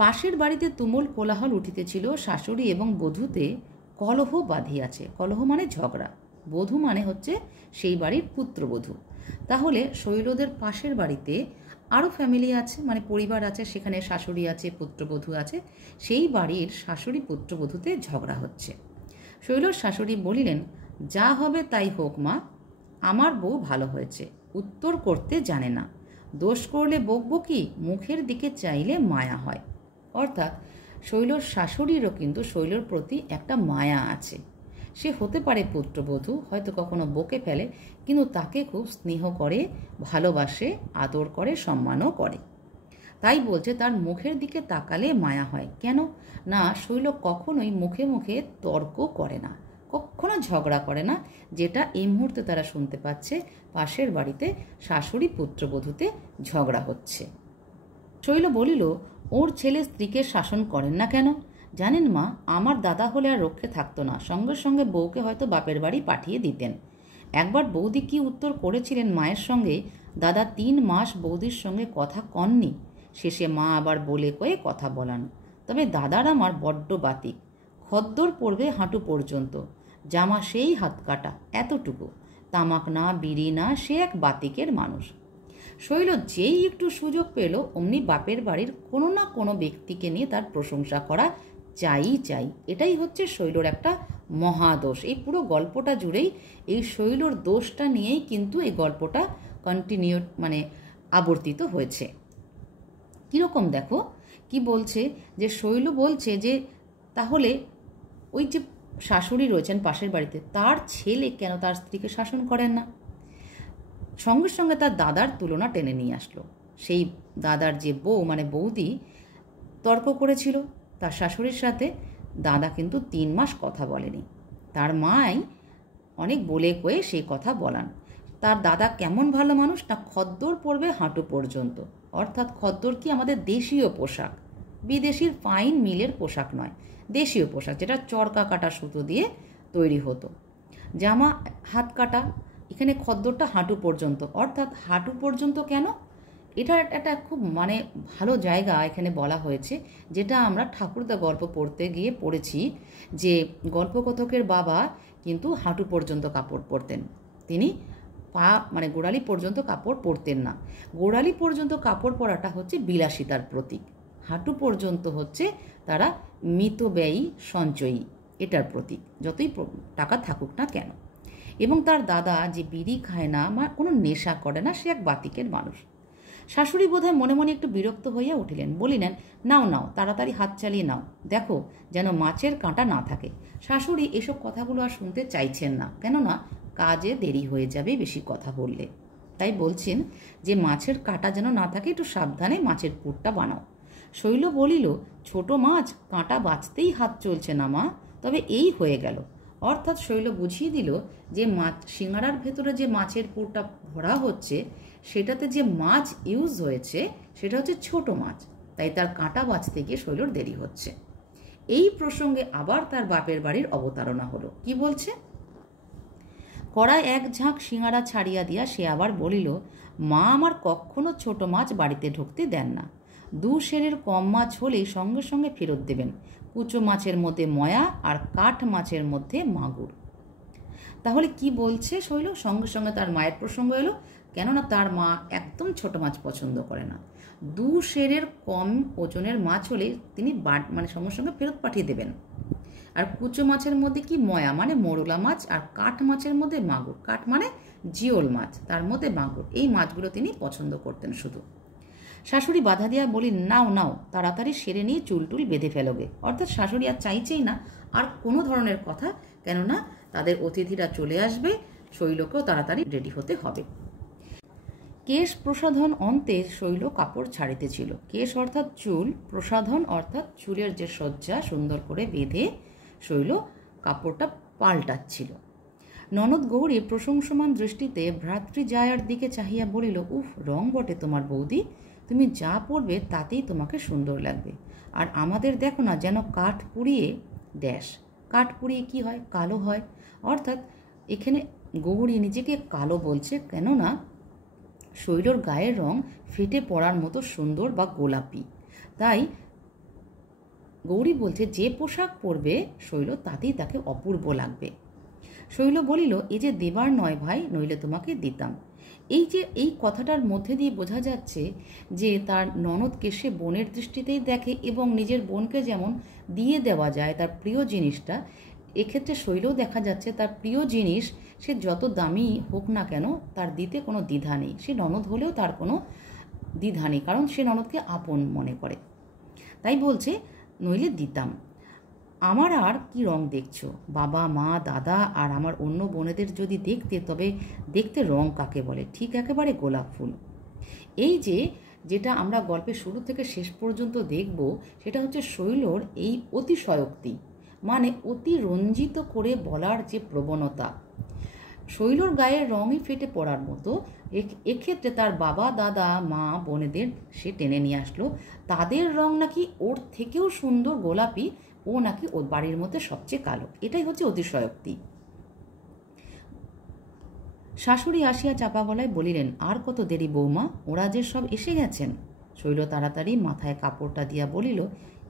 পাশের বাড়িতে তুমুল কোলাহল উঠিতেছিল। শাশুড়ি এবং বধূতে কলহ বাঁধিয়াছে। কলহ মানে ঝগড়া, বধূ মানে হচ্ছে সেই বাড়ির পুত্রবধূ। তাহলে শৈলদের পাশের বাড়িতে আরও ফ্যামিলি আছে, মানে পরিবার আছে, সেখানে শাশুড়ি আছে, পুত্রবধূ আছে, সেই বাড়ির শাশুড়ি পুত্রবধূতে ঝগড়া হচ্ছে। শৈলর শাশুড়ি বলিলেন, যা হবে তাই হোক মা, আমার বউ ভালো হয়েছে, উত্তর করতে জানে না, দোষ করলে বকবো কি, মুখের দিকে চাইলে মায়া হয়। অর্থাৎ শৈলর শাশুড়িরও কিন্তু শৈলর প্রতি একটা মায়া আছে। সে হতে পারে পুত্রবধূ, হয়তো কখনো বকে ফেলে, কিন্তু তাকে খুব স্নেহ করে, ভালোবাসে, আদর করে, সম্মানও করে। তাই বলছে তার মুখের দিকে তাকালে মায়া হয়। কেন? না শৈল কখনোই মুখে মুখে তর্ক করে না, কখনো ঝগড়া করে না, যেটা এই মুহূর্তে তারা শুনতে পাচ্ছে পাশের বাড়িতে শাশুড়ি পুত্রবধূতে ঝগড়া হচ্ছে। শৈল বলিল, ওর ছেলে স্ত্রীকে শাসন করেন না কেন? জানেন মা, আমার দাদা হলে আর রক্ষে থাকতো না, সঙ্গে সঙ্গে বউকে হয়তো বাপের বাড়ি পাঠিয়ে দিতেন। একবার বৌদি কি উত্তর করেছিলেন মায়ের সঙ্গে, দাদা 3 মাস বৌদির সঙ্গে কথা কননি, শেষে মা আবার বলে কয়ে কথা বলান। তবে দাদার আমার বড্ড বাতিক, খদ্দর পড়বে হাঁটু পর্যন্ত, জামা সেই হাত কাটা এতটুকু, তামাক না, বিড়ি না, সে এক বাতিকের মানুষ। শৈল যেই একটু সুযোগ পেল অমনি বাপের বাড়ির কোনো না কোনো ব্যক্তিকে নিয়ে তার প্রশংসা করা চাই। এটাই হচ্ছে শৈলর একটা মহাদোষ। এই পুরো গল্পটা জুড়েই এই শৈলর দোষটা নিয়েই কিন্তু এই গল্পটা কন্টিনিউ, মানে আবর্তিত হয়েছে। কীরকম দেখো কি বলছে, যে শৈল বলছে যে তাহলে ওই যে শাশুড়ি রয়েছেন পাশের বাড়িতে, তার ছেলে কেন তার স্ত্রীকে শাসন করেন না। সঙ্গে সঙ্গে তার দাদার তুলনা টেনে নিয়ে আসলো। সেই দাদার যে বউ মানে বৌদি তর্ক করেছিল তার শাশুড়ির সাথে, দাদা কিন্তু 3 মাস কথা বলেনি। তার মাই অনেক বলে কয়ে সেই কথা বলান। তার দাদা কেমন ভালো মানুষ না, খদ্দর পরবে হাঁটু পর্যন্ত, অর্থাৎ খদ্দর কি আমাদের দেশীয় পোশাক, বিদেশির ফাইন মিলের পোশাক নয়, দেশীয় পোশাক যেটা চরকা কাটা সুতো দিয়ে তৈরি হতো, জামা হাত কাটা। এখানে খদ্দরটা হাঁটু পর্যন্ত, অর্থাৎ হাঁটু পর্যন্ত কেন, এটা একটা খুব মানে ভালো জায়গা এখানে বলা হয়েছে, যেটা আমরা ঠাকুরদা গল্প পড়তে গিয়ে পড়েছি যে গল্পকথকের বাবা কিন্তু হাঁটু পর্যন্ত কাপড় পরতেন, তিনি পা মানে গোড়ালি পর্যন্ত কাপড় পরতেন না। গোড়ালি পর্যন্ত কাপড় পরাটা হচ্ছে বিলাসিতার প্রতীক, হাঁটু পর্যন্ত হচ্ছে তারা মিতব্যয়ী সঞ্চয়ী, এটার প্রতীক, যতই টাকা থাকুক না কেন। এবং তার দাদা যে বিড়ি খায় না বা কোনো নেশা করে না, সে এক বাতিকের মানুষ। শাশুড়ি বোধহয় মনে মনে একটু বিরক্ত হইয়া উঠিলেন, বলিলেন, নাও নাও তাড়াতাড়ি হাত চালিয়ে নাও, দেখো যেন মাছের কাঁটা না থাকে। শাশুড়ি এসব কথাগুলো আর শুনতে চাইছেন না, কেননা কাজে দেরি হয়ে যাবে বেশি কথা বললে। তাই বলছেন যে মাছের কাঁটা যেন না থাকে, একটু সাবধানে মাছের পুরটা বানাও। শৈল বলিল, ছোট মাছ কাঁটা বাঁচতেই হাত চলছে না মা, তবে এই হয়ে গেল। অর্থাৎ শৈল বুঝিয়ে দিল যে মাছ সিঙ্গারার ভেতরে যে মাছের পুরটা ভরা হচ্ছে, সেটাতে যে মাছ ইউজ হয়েছে সেটা হচ্ছে ছোট মাছ, তাই তার কাঁটা বাঁচতে গিয়ে শৈলর দেরি হচ্ছে। এই প্রসঙ্গে আবার তার বাপের বাড়ির অবতারণা হলো। কি বলছে, কড়ায় 1 ঝাঁক সিঙ্গারা ছাড়িয়া দিয়া সে আবার বলিল, মা আমার কখনো ছোট মাছ বাড়িতে ঢুকতে দেন না, 2 সেরের কম মাছ হলেই সঙ্গে সঙ্গে ফেরত দেবেন, কুচো মাছের মধ্যে ময়া আর কাঠ মাছের মধ্যে মাগুর। তাহলে কি বলছে শৈল, সঙ্গে সঙ্গে তার মায়ের প্রসঙ্গ এলো, কেননা তার মা একদম ছোট মাছ পছন্দ করে না, 2 সেরের কম ওজনের মাছ হলে তিনি মানে সঙ্গে সঙ্গে ফেরত পাঠিয়ে দেবেন। আর কুচো মাছের মধ্যে কি ময়া মানে মোরলা মাছ, আর কাঠ মাছের মধ্যে মাগুর, কাঠ মানে জিওল মাছ, তার মধ্যে মাগুর, এই মাছগুলো তিনি পছন্দ করতেন শুধু। শাশুড়ি বাধা দিয়া বলি, নাও নাও তাড়াতাড়ি সেরে নিয়ে চুলটুল বেঁধে ফেলোগে। অর্থাৎ শাশুড়ি আর চাইছেই না আর কোনো ধরনের কথা, কেননা তাদের অতিথিরা চলে আসবে, শৈলকেও তাড়াতাড়ি রেডি হতে হবে। কেশ প্রসাধন অন্তে শৈল কাপড় ছাড়িতেছিল। কেশ অর্থাৎ চুল, প্রসাধন অর্থাৎ চুলের যে সজ্জা সুন্দর করে বেঁধে শৈল কাপড়টা পাল্টাচ্ছিল। ননদ গৌরী প্রশংসমান দৃষ্টিতে ভ্রাতৃজায়ার দিকে চাহিয়া বলিল, উফ, রং বটে তোমার বৌদি, তুমি যা পরবে তাতেই তোমাকে সুন্দর লাগবে। আর আমাদের দেখো না, যেন কাঠ পুড়িয়ে ড্যাশ, কাঠ পুড়িয়ে কি হয়, কালো হয়। অর্থাৎ এখানে গৌরী নিজেকে কালো বলছে, কেননা শৈলর গায়ের রং ফেটে পড়ার মতো সুন্দর বা গোলাপি। তাই গৌরী বলছে যে পোশাক পরবে শৈল তাতেই তাকে অপূর্ব লাগবে। শৈল বলিল, এ যে দেবার নয় ভাই, নইলে তোমাকে দিতাম। এই কথাটার মধ্যে দিয়ে বোঝা যাচ্ছে যে তার ননদকে সে বোনের দৃষ্টিতেই দেখে, এবং নিজের বোনকে যেমন দিয়ে দেওয়া যায় তার প্রিয় জিনিসটা, এক্ষেত্রে শৈলও দেখা যাচ্ছে তার প্রিয় জিনিস সে যত দামি হোক না কেন তার দিতে কোনো দ্বিধা নেই। সে ননদ হলেও তার কোনো দ্বিধা নেই, কারণ সে ননদকে আপন মনে করে। তাই বলছে, নইলে দিতাম। আমার আর কি রং দেখছো, বাবা মা দাদা আর আমার অন্য বোনেদের যদি দেখতে, তবে দেখতে রং কাকে বলে, ঠিক একেবারে গোলাপ ফুল। এই যেটা আমরা গল্পের শুরু থেকে শেষ পর্যন্ত দেখব, সেটা হচ্ছে শৈলর এই অতিশয়োক্তি, মানে অতি রঞ্জিত করে বলার যে প্রবণতা। শৈলর গায়ের রঙই ফেটে পড়ার মতো, এক্ষেত্রে তার বাবা দাদা মা বোনেদের সে টেনে নিয়ে আসলো, তাদের রং নাকি ওর থেকেও সুন্দর গোলাপি, ও নাকি ওর বাড়ির মধ্যে সবচেয়ে কালো। এটাই হচ্ছে অতিশয়োক্তি। শাশুড়ি আসিয়া চাপা গলায় বলিলেন, আর কত দেরি বৌমা, ওরা যে সব এসে গেছেন। শৈল তাড়াতাড়ি মাথায় কাপড়টা দিয়া বলিল,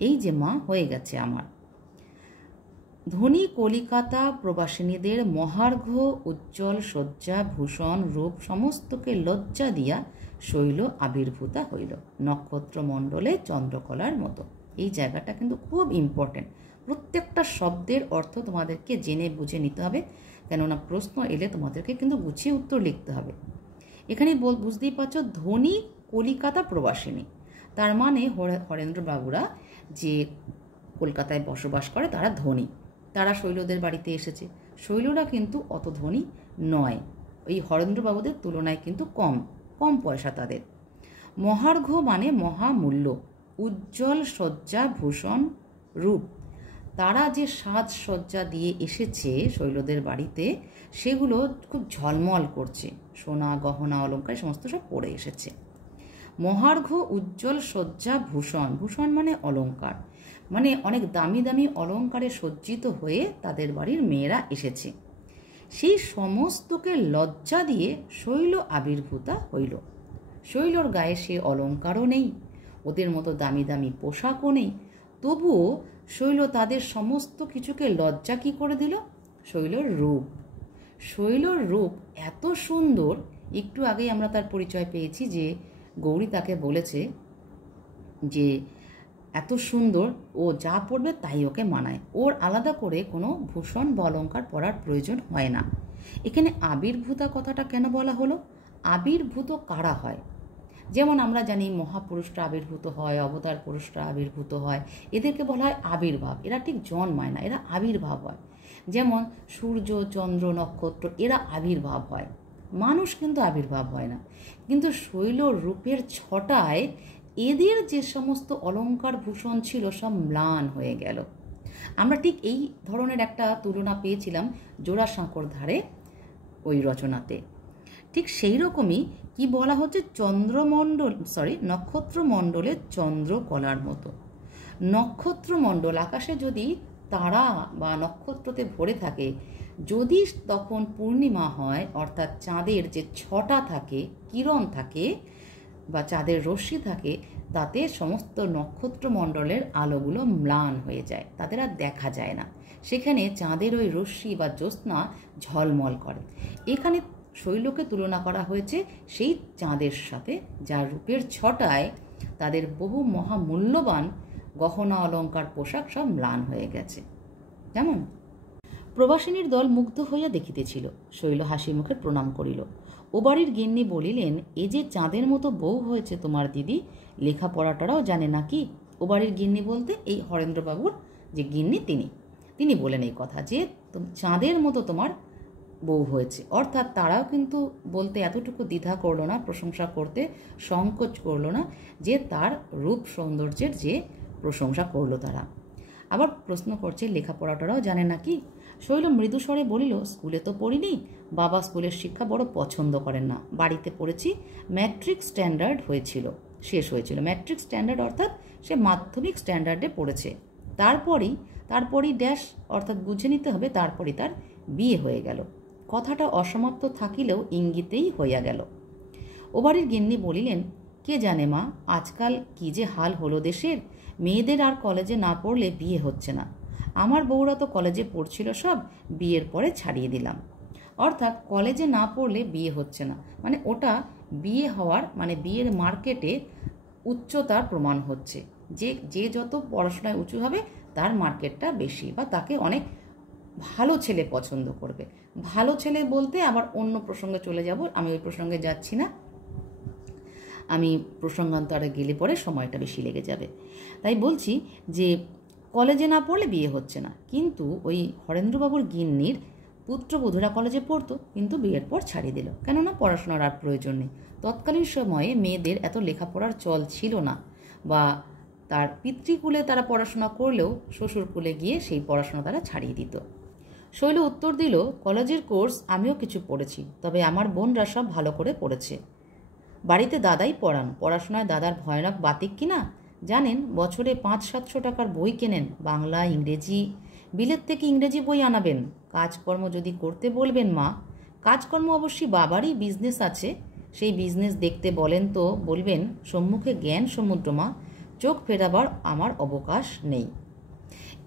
এই যে মা, হয়ে গেছে আমার। ধনী কলিকাতা প্রবাসিনীদের মহার্ঘ উজ্জ্বল সজ্জা ভূষণ রূপ সমস্তকে লজ্জা দিয়া শৈল আবির্ভূতা হইল নক্ষত্রমণ্ডলে চন্দ্রকলার মতো। এই জায়গাটা কিন্তু খুব ইম্পর্টেন্ট, প্রত্যেকটা শব্দের অর্থ তোমাদেরকে জেনে বুঝে নিতে হবে, কেননা প্রশ্ন এলে তোমাদেরকে কিন্তু গুছিয়ে উত্তর লিখতে হবে। এখানে বুঝতেই পারছো, ধনী কলিকাতা প্রবাসিনী। তার মানে হরেন্দ্রবাবুরা যে কলকাতায় বসবাস করে তারা ধনী, তারা শৈলদের বাড়িতে এসেছে। শৈলরা কিন্তু অত ধনী নয়, এই হরেন্দ্রবাবুদের তুলনায় কিন্তু কম পয়সা তাদের। মহার্ঘ মানে মহামূল্য, উজ্জ্বল সজ্জা ভূষণ রূপ। তারা যে সাজসজ্জা দিয়ে এসেছে শৈলদের বাড়িতে, সেগুলো খুব ঝলমল করছে, সোনা গহনা অলঙ্কার সমস্ত সব পরে এসেছে। মহার্ঘ উজ্জ্বল সজ্জা ভূষণ, ভূষণ মানে অলঙ্কার, মানে অনেক দামি দামি অলঙ্কারে সজ্জিত হয়ে তাদের বাড়ির মেয়েরা এসেছে। সেই সমস্তকে লজ্জা দিয়ে শৈল আবির্ভূতা হইল। শৈলর গায়ে সে অলঙ্কারও নেই, ওদের মতো দামি দামি পোশাকও নেই, তবুও শৈল তাদের সমস্ত কিছুকে লজ্জা কি করে দিল? শৈলর রূপ। শৈলর রূপ এত সুন্দর, একটু আগেই আমরা তার পরিচয় পেয়েছি যে গৌরী তাকে বলেছে যে এত সুন্দর, ও যা পড়বে তাই ওকে মানায়, ওর আলাদা করে কোনো ভূষণ বা অলঙ্কার পরার প্রয়োজন হয় না। এখানে আবির্ভূতা কথাটা কেন বলা হলো? আবির্ভূত কারা হয়? যেমন আমরা জানি মহাপুরুষরা আবির্ভূত হয়, অবতার পুরুষরা আবির্ভূত হয়, এদেরকে বলা হয় আবির্ভাব। এরা ঠিক জন্মায় না, এরা আবির্ভাব হয়। যেমন সূর্য, চন্দ্র, নক্ষত্র, এরা আবির্ভাব হয়, মানুষ কিন্তু আবির্ভাব হয় না। কিন্তু শৈল রূপের ছটায় এদের যে সমস্ত অলঙ্কার ভূষণ ছিল সব ম্লান হয়ে গেল। আমরা ঠিক এই ধরনের একটা তুলনা পেয়েছিলাম জোড়াসাঁকোর ধারে ওই রচনাতে। ঠিক সেই রকমই কি বলা হচ্ছে, নক্ষত্রমণ্ডলের চন্দ্রকলার মতো। নক্ষত্রমণ্ডল, আকাশে যদি তারা বা নক্ষত্রতে ভরে থাকে, যদি তখন পূর্ণিমা হয়, অর্থাৎ চাঁদের যে ছটা থাকে, কিরণ থাকে বা চাঁদের রশ্মি থাকে, তাতে সমস্ত নক্ষত্রমণ্ডলের আলোগুলো ম্লান হয়ে যায়, তাদের আর দেখা যায় না। সেখানে চাঁদের ওই রশ্মি বা জ্যোৎস্না ঝলমল করে। এখানে শৈলকে তুলনা করা হয়েছে সেই চাঁদের সাথে, যার রূপের ছটায় তাদের বহু মহামূল্যবান গহনা অলঙ্কার পোশাক সব ম্লান হয়ে গেছে। কেমন? প্রবাসিনীর দল মুগ্ধ হইয়া দেখিতেছিল। শৈল হাসি মুখে প্রণাম করিল। ও বাড়ির গিন্নি বলিলেন, এ যে চাঁদের মতো বউ হয়েছে তোমার দিদি, লেখাপড়াটাও জানে নাকি? ও বাড়ির গিন্নি বলতে এই হরেন্দ্রবাবুর যে গিন্নি তিনি বলেন এই কথা, যে চাঁদের মতো তোমার বউ হয়েছে। অর্থাৎ তারাও কিন্তু বলতে এতটুকু দ্বিধা করলো না, প্রশংসা করতে সংকোচ করলো না, যে তার রূপ সৌন্দর্যের যে প্রশংসা করলো তারা। আবার প্রশ্ন করছে, লেখাপড়াটাও জানে নাকি? শৈল মৃদুস্বরে বলিল, স্কুলে তো পড়িনি, বাবা স্কুলের শিক্ষা বড় পছন্দ করেন না, বাড়িতে পড়েছি, ম্যাট্রিক স্ট্যান্ডার্ড শেষ হয়েছিল। ম্যাট্রিক স্ট্যান্ডার্ড অর্থাৎ সে মাধ্যমিক স্ট্যান্ডার্ডে পড়েছে, তারপরই ড্যাশ, অর্থাৎ বুঝে নিতে হবে তারপরই তার বিয়ে হয়ে গেল। কথাটা অসমাপ্ত থাকিলেও ইঙ্গিতেই হইয়া গেল। ও বাড়ির গিন্নি বলিলেন, কে জানে মা, আজকাল কি যে হাল হলো দেশের, মেয়েদের আর কলেজে না পড়লে বিয়ে হচ্ছে না। আমার বউরা তো কলেজে পড়ছিল সব, বিয়ের পরে ছাড়িয়ে দিলাম। অর্থাৎ কলেজে না পড়লে বিয়ে হচ্ছে না, মানে ওটা বিয়ে হওয়ার, মানে বিয়ের মার্কেটে উচ্চতার প্রমাণ হচ্ছে। যে যত পড়াশোনায় উঁচু হবে তার মার্কেটটা বেশি, বা তাকে অনেক ভালো ছেলে পছন্দ করবে। ভালো ছেলে বলতে আবার অন্য প্রসঙ্গে চলে যাব, আমি ওই প্রসঙ্গে যাচ্ছি না, আমি প্রসঙ্গান্তরে গেলে পরে সময়টা বেশি লেগে যাবে। তাই বলছি যে কলেজে না পড়লে বিয়ে হচ্ছে না। কিন্তু ওই হরেন্দ্রবাবুর গিন্নির পুত্রবধূরা কলেজে পড়তো, কিন্তু বিয়ের পর ছাড়িয়ে দিল, কেননা পড়াশোনার আর প্রয়োজন নেই। তৎকালীন সময়ে মেয়েদের এত লেখাপড়ার চল ছিল না, বা তার পিতৃকুলে তারা পড়াশোনা করলেও শ্বশুরকুলে গিয়ে সেই পড়াশোনা তারা ছাড়িয়ে দিত। শৈল উত্তর দিল, কলেজের কোর্স আমিও কিছু পড়েছি, তবে আমার বোনরা সব ভালো করে পড়েছে। বাড়িতে দাদাই পড়ান। পড়াশোনায় দাদার ভয়ানক বাতিক কিনা জানেন, বছরে 500-700 টাকার বই কেনেন, বাংলা, ইংরেজি, বিলেত থেকে ইংরেজি বই আনাবেন। কাজকর্ম যদি করতে বলবেন মা, কাজকর্ম অবশ্যই বাবারই বিজনেস আছে, সেই বিজনেস দেখতে বলেন তো বলবেন, সম্মুখে জ্ঞান সমুদ্র মা, চোখ ফেরাবার আমার অবকাশ নেই।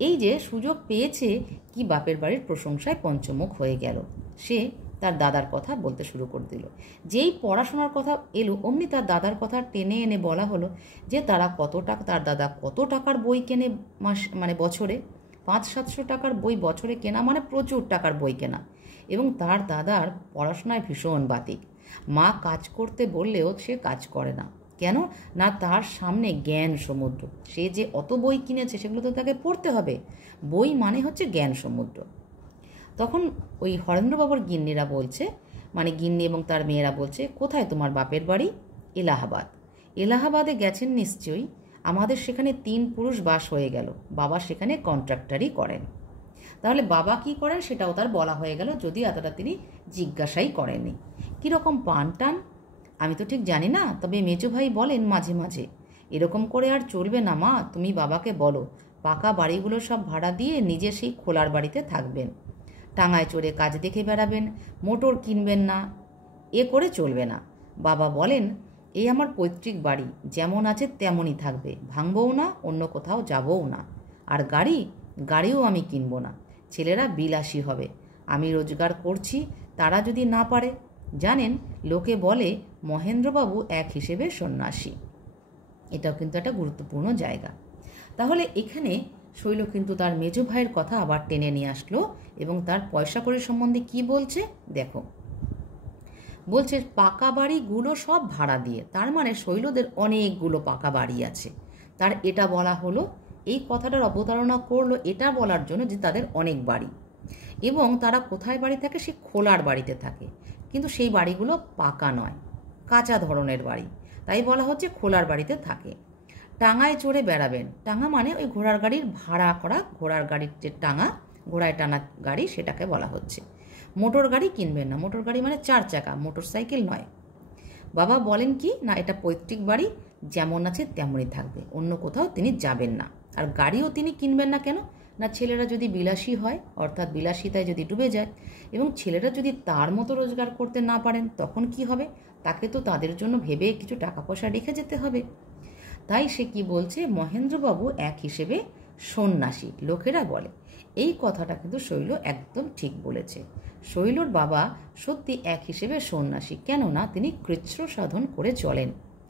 এই যে সুযোগ পেয়েছে, কি বাপের বাড়ির প্রশংসায় পঞ্চমুখ হয়ে গেল। সে তার দাদার কথা বলতে শুরু করে দিল। যেই পড়াশোনার কথা এলো, অমনি তার দাদার কথা টেনে এনে বলা হলো যে তার দাদা কত টাকার বই কেনে মানে বছরে 500-700 টাকার বই বছরে কেনা, মানে প্রচুর টাকার বই কেনা। এবং তার দাদার পড়াশোনায় ভীষণ বাতিক। মা কাজ করতে বললেও সে কাজ করে না। কেন না, তার সামনে জ্ঞান সমুদ্র। সে যে অত বই কিনেছে সেগুলো তো তাকে পড়তে হবে। বই মানে হচ্ছে জ্ঞান সমুদ্র। তখন ওই হরেন্দ্রবাবুর গিন্নিরা বলছে, মানে গিন্নি এবং তার মেয়েরা বলছে, কোথায় তোমার বাপের বাড়ি? এলাহাবাদ। এলাহাবাদে গেছেন নিশ্চয়ই। আমাদের সেখানে 3 পুরুষ বাস হয়ে গেল। বাবা সেখানে কন্ট্রাক্টারই করেন। তাহলে বাবা কি করেন সেটাও তার বলা হয়ে গেল, যদি এতটা তিনি জিজ্ঞাসাই করেননি। কীরকম পান টান আমি তো ঠিক জানি না, তবে মেজো ভাই বলেন মাঝে মাঝে, এরকম করে আর চলবে না মা, তুমি বাবাকে বলো পাকা বাড়িগুলো সব ভাড়া দিয়ে নিজে সেই খোলার বাড়িতে থাকবেন। টাঙায় চড়ে কাজ দেখে বেড়াবেন, মোটর কিনবেন না, এ করে চলবে না। বাবা বলেন, এই আমার পৈতৃক বাড়ি, যেমন আছে তেমনই থাকবে, ভাঙবও না, অন্য কোথাও যাবও না। আর গাড়িও আমি কিনব না। ছেলেরা বিলাসী হবে, আমি রোজগার করছি, তারা যদি না পারে। জানেন, লোকে বলে মহেন্দ্রবাবু এক হিসেবে সন্ন্যাসী। এটাও কিন্তু একটা গুরুত্বপূর্ণ জায়গা। তাহলে এখানে শৈল কিন্তু তার মেজো ভাইয়ের কথা আবার টেনে নিয়ে আসলো এবং তার পয়সা কড়ি সম্বন্ধে কি বলছে দেখো। বলছে পাকা বাড়িগুলো সব ভাড়া দিয়ে, তার মানে শৈলদের অনেকগুলো পাকা বাড়ি আছে। তার এটা বলা হলো, এই কথাটার অবতারণা করলো এটা বলার জন্য যে তাদের অনেক বাড়ি, এবং তারা কোথায় বাড়ি থাকে, সে খোলার বাড়িতে থাকে, কিন্তু সেই বাড়িগুলো পাকা নয়, কাঁচা ধরনের বাড়ি, তাই বলা হচ্ছে খোলার বাড়িতে থাকে। টাঙায় চড়ে বেড়াবেন, টাঙা মানে ওই ঘোড়ার গাড়ির ভাড়া করা, ঘোড়ার গাড়ির যে টাঙা, ঘোড়ায় টানা গাড়ি, সেটাকে বলা হচ্ছে। মোটর গাড়ি কিনবেন না, মোটর গাড়ি মানে 4 চাকা, মোটর সাইকেল নয়। বাবা বলেন কি না, এটা পৈতৃক বাড়ি, যেমন আছে তেমনই থাকবে, অন্য কোথাও তিনি যাবেন না। আর গাড়িও তিনি কিনবেন না, কেন না, ছেলেরা যদি বিলাসী হয়, অর্থাৎ বিলাসিতায় যদি ডুবে যায়, এবং ছেলেরা যদি তার মতো রোজগার করতে না পারেন, তখন কি হবে? তাকে তো তাদের জন্য ভেবে কিছু টাকা পয়সা রেখে যেতে হবে। তাই সে কি বলছে, মহেন্দ্রবাবু এক হিসেবে সন্ন্যাসী, লোকেরা বলে। এই কথাটা কিন্তু শৈল একদম ঠিক বলেছে। শৈলর বাবা সত্যি এক হিসেবে সন্ন্যাসী, কেননা তিনি কৃচ্ছ্র সাধন করে চলেন,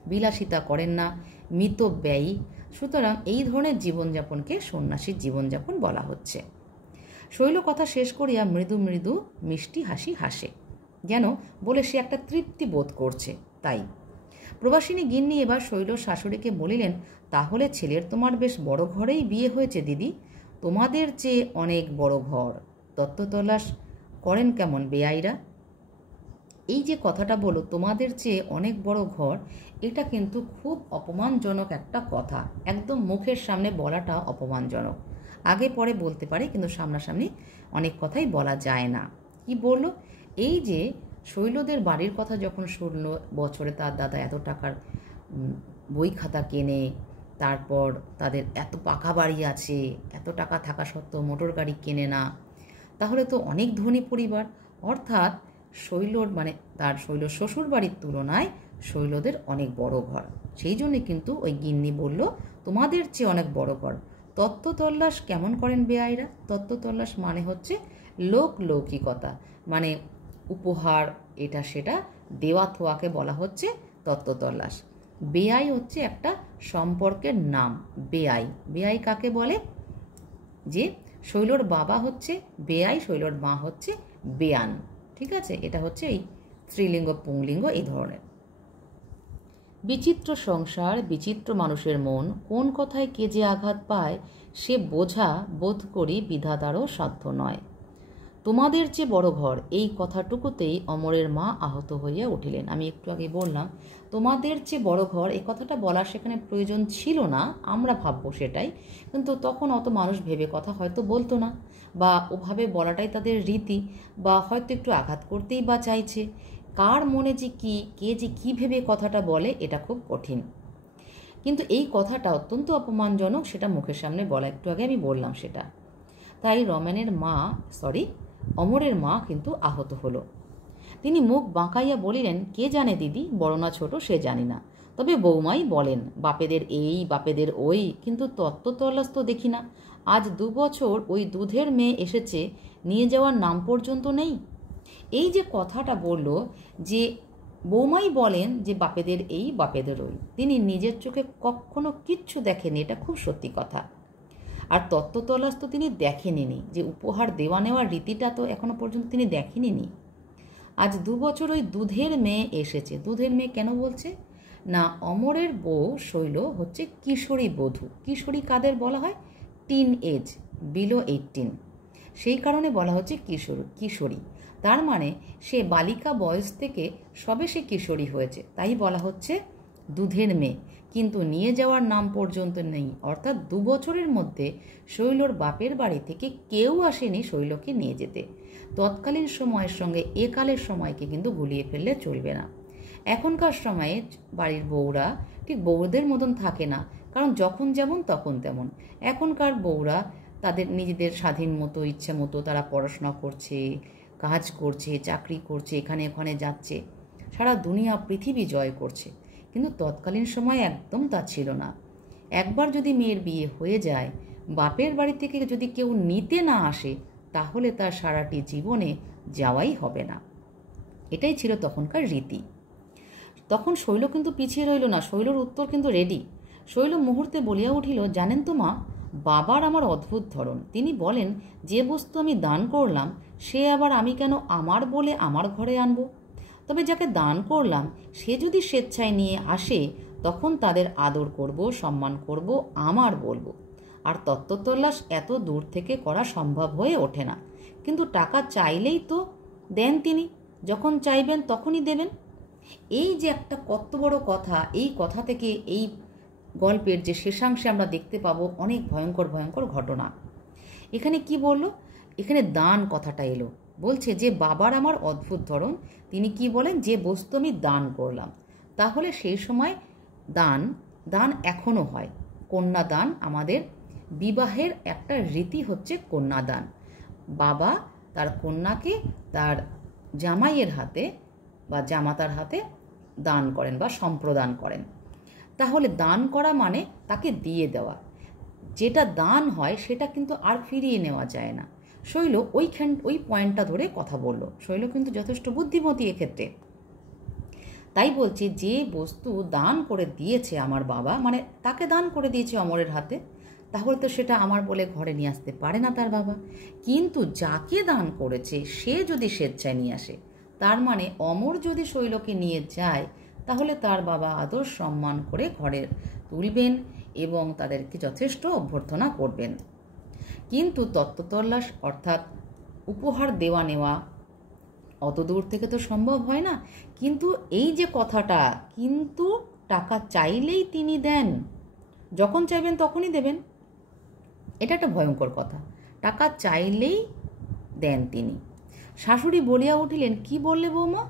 বিলাসিতা করেন না, মিতব্যয়ী। সুতরাং এই ধরনের জীবনযাপনকে সন্ন্যাসীর জীবনযাপন বলা হচ্ছে। শৈল কথা শেষ করিয়া মৃদু মৃদু মিষ্টি হাসি হাসে, যেন বলে সে একটা তৃপ্তি বোধ করছে। তাই প্রবাসিনী গিন্নি এবার শৈল শাশুড়িকে বলিলেন, তাহলে ছেলের তোমার বেশ বড় ঘরেই বিয়ে হয়েছে দিদি, তোমাদের চেয়ে অনেক বড় ঘর। তত্ত্ব তল্লাশ করেন কেমন বেয়াইরা? এই যে কথাটা বলো, তোমাদের চেয়ে অনেক বড় ঘর, এটা কিন্তু খুব অপমানজনক একটা কথা। একদম মুখের সামনে বলাটা অপমানজনক। আগে পরে বলতে পারে, কিন্তু সামনাসামনি অনেক কথাই বলা যায় না। কি বললো? এই যে শৈলদের বাড়ির কথা যখন শুনলো, বছরে তার দাদা এত টাকার বই খাতা কেনে, তারপর তাদের এত পাকা বাড়ি আছে, এত টাকা থাকা সত্ত্বেও মোটর গাড়ি কেনে না, তাহলে তো অনেক ধনী পরিবার। অর্থাৎ শৈলর মানে তার শৈল শ্বশুর বাড়ির তুলনায় শৈলদের অনেক বড় ঘর। সেই জন্যে কিন্তু ওই গিন্নি বলল, তোমাদের চেয়ে অনেক বড় ঘর। তত্ত্ব তল্লাশ কেমন করেন বেয়াইরা? তত্ত্ব তল্লাশ মানে হচ্ছে লৌকিকতা, মানে উপহার এটা সেটা দেওয়া থোয়াকে বলা হচ্ছে তত্ত্ব তল্লাশ। বেয়াই হচ্ছে একটা সম্পর্কের নাম। বেয়াই কাকে বলে? যে শৈলর বাবা হচ্ছে বেয়াই, শৈলর মা হচ্ছে বেয়ান। ঠিক আছে, এটা হচ্ছে এই স্ত্রীলিঙ্গ পুংলিঙ্গ এই ধরনের। বিচিত্র সংসার, বিচিত্র মানুষের মন, কোন কথায় কে যে আঘাত পায় সে বোঝা বোধ করি বিধাতারও সাধ্য নয়। তোমাদের চেয়ে বড় ঘর, এই কথাটুকুতেই অমরের মা আহত হইয়া উঠিলেন। আমি একটু আগে বললাম তোমাদের চেয়ে বড় ঘর, এই কথাটা বলার সেখানে প্রয়োজন ছিল না, আমরা ভাববো সেটাই, কিন্তু তখন অত মানুষ ভেবে কথা হয়তো বলতো না, বা ওভাবে বলাটাই তাদের রীতি, বা হয়তো একটু আঘাত করতেই বা চাইছে। কার মনে যে কি, কে যে কি ভেবে কথাটা বলে, এটা খুব কঠিন। কিন্তু এই কথাটা অত্যন্ত অপমানজনক, সেটা মুখের সামনে বলা, একটু আগে আমি বললাম সেটা। তাই অমরের মা কিন্তু আহত হলো। তিনি মুখ বাঁকাইয়া বলিলেন, কে জানে দিদি, বড় না ছোট সে জানি না, তবে বৌমাই বলেন বাপেদের এই বাপেদের ওই, কিন্তু তত্ত্ব তল্লাশ তো দেখি না। আজ 2 বছর ওই দুধের মেয়ে এসেছে, নিয়ে যাওয়ার নাম পর্যন্ত নেই। এই যে কথাটা বলল যে বৌমাই বলেন যে বাপেদের এই বাপেদের ওই, তিনি নিজের চোখে কখনো কিচ্ছু দেখেনি, এটা খুব সত্যি কথা। আর তত্ত্ব তল্লাশ তো তিনি দেখেনি, যে উপহার দেওয়া নেওয়ার রীতিটা তো এখনো পর্যন্ত তিনি দেখেনি। আজ 2 বছর ওই দুধের মেয়ে এসেছে। দুধের মেয়ে কেন বলছে না, অমরের বউ শৈল হচ্ছে কিশোরী বধূ। কিশোরী কাদের বলা হয়? টিন এজ, বিলো 18, সেই কারণে বলা হচ্ছে কিশোরী। তার মানে সে বালিকা বয়স থেকে সবে সে কিশোরী হয়েছে, তাই বলা হচ্ছে দুধের মেয়ে। কিন্তু নিয়ে যাওয়ার নাম পর্যন্ত নেই, অর্থাৎ 2 বছরের মধ্যে শৈলর বাপের বাড়ি থেকে কেউ আসেনি শৈলকে নিয়ে যেতে। তৎকালীন সময়ের সঙ্গে একালের সময়কে কিন্তু গুলিয়ে ফেললে চলবে না। এখনকার সময়ে বাড়ির বউরা ঠিক বউদের মতন থাকে না, কারণ যখন যেমন তখন তেমন। এখনকার বউরা তাদের নিজেদের স্বাধীন মতো, ইচ্ছে মতো তারা পড়াশোনা করছে, কাজ করছে, চাকরি করছে, এখানে ওখানে যাচ্ছে, সারা দুনিয়া পৃথিবী জয় করছে। কিন্তু তৎকালীন সময় একদম তা ছিল না। একবার যদি মেয়ের বিয়ে হয়ে যায়, বাপের বাড়ি থেকে যদি কেউ নিতে না আসে, তাহলে তার সারাটি জীবনে যাওয়াই হবে না। এটাই ছিল তখনকার রীতি। তখন শৈল কিন্তু পিছিয়ে রইল না, শৈলর উত্তর কিন্তু রেডি। শৈল মুহূর্তে বলিয়া উঠিল, জানেন তো মা, বাবার আমার অদ্ভুত ধরন। তিনি বলেন, যে বস্তু আমি দান করলাম সে আবার আমি কেন আমার বলে আমার ঘরে আনব? তবে যাকে দান করলাম সে যদি স্বেচ্ছায় নিয়ে আসে, তখন তাদের আদর করব, সম্মান করব, আমার বলবো। আর তত্ত্বতল্লাশ এত দূর থেকে করা সম্ভব হয়ে ওঠে না। কিন্তু টাকা চাইলেই তো দেন তিনি, যখন চাইবেন তখনই দেবেন। এই যে একটা কত বড় কথা, এই কথা থেকে এই গল্পের যে শেষাংশে আমরা দেখতে পাবো অনেক ভয়ঙ্কর ভয়ঙ্কর ঘটনা। এখানে কি বলল? এখানে দান কথাটা এলো। বলছে যে বাবার আমার অদ্ভুত ধরন, তিনি কি বলেন, যে বস্তু আমি দান করলাম। তাহলে সেই সময় দান এখনও হয়। কন্যাদান, আমাদের বিবাহের একটা রীতি হচ্ছে কন্যাদান। বাবা তার কন্যাকে তার জামাইয়ের হাতে বা জামাতার হাতে দান করেন বা সম্প্রদান করেন। তাহলে দান করা মানে তাকে দিয়ে দেওয়া। যেটা দান হয় সেটা কিন্তু আর ফিরিয়ে নেওয়া যায় না। শৈল ওই পয়েন্টটা ধরে কথা বলল। শৈল কিন্তু যথেষ্ট বুদ্ধিমতী এক্ষেত্রে। তাই বলছি, যে বস্তু দান করে দিয়েছে আমার বাবা, মানে তাকে দান করে দিয়েছে অমরের হাতে, তাহলে তো সেটা আমার বলে ঘরে নিয়ে আসতে পারে না তার বাবা। কিন্তু যাকে দান করেছে সে যদি স্বেচ্ছায় নিয়ে আসে, তার মানে অমর যদি শৈলকে নিয়ে যায়, তাহলে তার বাবা আদর সম্মান করে ঘরে তুলবেন এবং তাদেরকে যথেষ্ট অভ্যর্থনা করবেন। কিন্তু তত্ত্বতল্লাশ অর্থাৎ উপহার দেওয়া নেওয়া অত দূর থেকে তো সম্ভব হয় না। কিন্তু এই যে কথাটা, কিন্তু টাকা চাইলেই তিনি দেন, যখন চাইবেন তখনই দেবেন, এটা একটা ভয়ঙ্কর কথা। টাকা চাইলেই দেন তিনি। শাশুড়ি বলিয়া উঠিলেন, কি বললে বৌমা,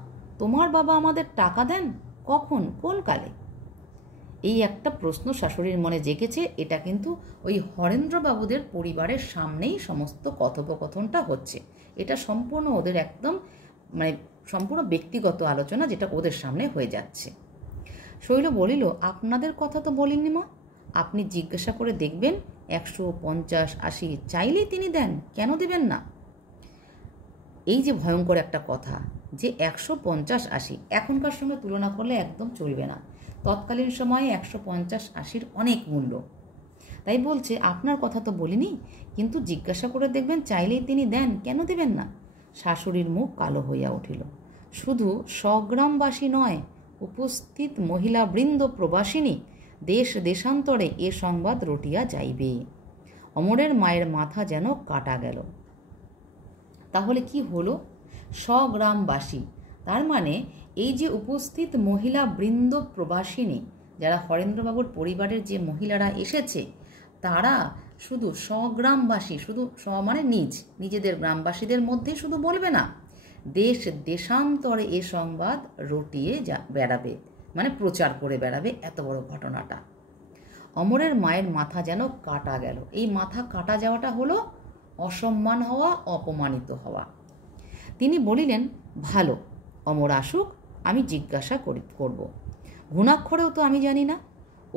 তোমার বাবা আমাদের টাকা দেন? কখন, কোন কালে? এই একটা প্রশ্ন শাশুড়ির মনে জেগেছে। এটা কিন্তু ওই হরেন্দ্রবাবুদের পরিবারের সামনেই সমস্ত কথোপকথনটা হচ্ছে। এটা সম্পূর্ণ ওদের একদম সম্পূর্ণ ব্যক্তিগত আলোচনা, যেটা ওদের সামনে হয়ে যাচ্ছে। শৈল বলিল, আপনাদের কথা তো বলেননি মা, আপনি জিজ্ঞাসা করে দেখবেন, 150, 80 চাইলেই তিনি দেন, কেন দেবেন না? এই যে ভয়ঙ্কর একটা কথা, যে 150, 80 এখনকার সঙ্গে তুলনা করলে একদম চলবে না। তৎকালীন সময়ে 150, 80 অনেক মূল্য। তাই বলছে, আপনার কথা তো বলিনি, কিন্তু জিজ্ঞাসা করে দেখবেন, চাইলেই তিনি দেন, কেন দেবেন না? শাশুড়ির মুখ কালো হইয়া উঠিল। শুধু স্বগ্রামবাসী নয়, উপস্থিত মহিলাবৃন্দ প্রবাসিনী, দেশ দেশান্তরে এ সংবাদ রটিয়া যাইবে। অমরের মায়ের মাথা যেন কাটা গেল। তাহলে কি হলো? স্বগ্রামবাসী, তার মানে এই যে উপস্থিত মহিলা বৃন্দ প্রবাসিনী, যারা হরেন্দ্রবাবুর পরিবারের যে মহিলারা এসেছে, তারা শুধু স্বগ্রামবাসী, শুধু মানে নিজেদের গ্রামবাসীদের মধ্যে শুধু বলবে না, দেশ দেশান্তরে এ সংবাদ রটিয়ে বেড়াবে, মানে প্রচার করে বেড়াবে এত বড় ঘটনাটা। অমরের মায়ের মাথা যেন কাটা গেল। এই মাথা কাটা যাওয়াটা হলো অসম্মান হওয়া, অপমানিত হওয়া। তিনি বলিলেন, ভালো, অমর আসুক, আমি জিজ্ঞাসা করব। ঘুণাক্ষরেও তো আমি জানি না।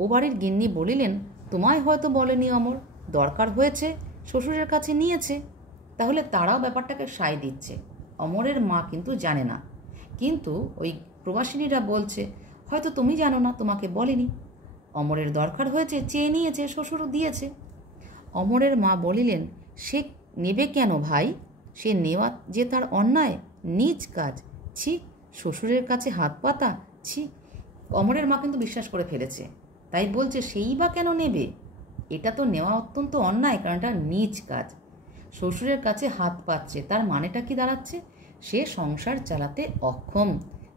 ও বাড়ির গিন্নি বলিলেন, তোমায় হয়তো বলেনি অমর, দরকার হয়েছে শ্বশুরের কাছে নিয়েছে, তাহলে তারাও ব্যাপারটাকে সায় দিচ্ছে। অমরের মা কিন্তু জানে না, কিন্তু ওই প্রবাসিনীরা বলছে, হয়তো তুমি জানো না, তোমাকে বলেনি। অমরের দরকার হয়েছে, চেয়ে নিয়েছে, শ্বশুরও দিয়েছে। অমরের মা বলিলেন, সে নেবে কেন ভাই? সে নেওয়া যে তার অন্যায়, নিজ কাজ। ছি, শ্বশুরের কাছে হাত পাতা, ছি। অমরের মা কিন্তু বিশ্বাস করে ফেলেছে, তাই বলছে সেই বা কেন নেবে, এটা তো নেওয়া অত্যন্ত অন্যায়, কারণ এটা নীচ কাজ। শ্বশুরের কাছে হাত পাচ্ছে, তার মানেটা কি দাঁড়াচ্ছে? সে সংসার চালাতে অক্ষম।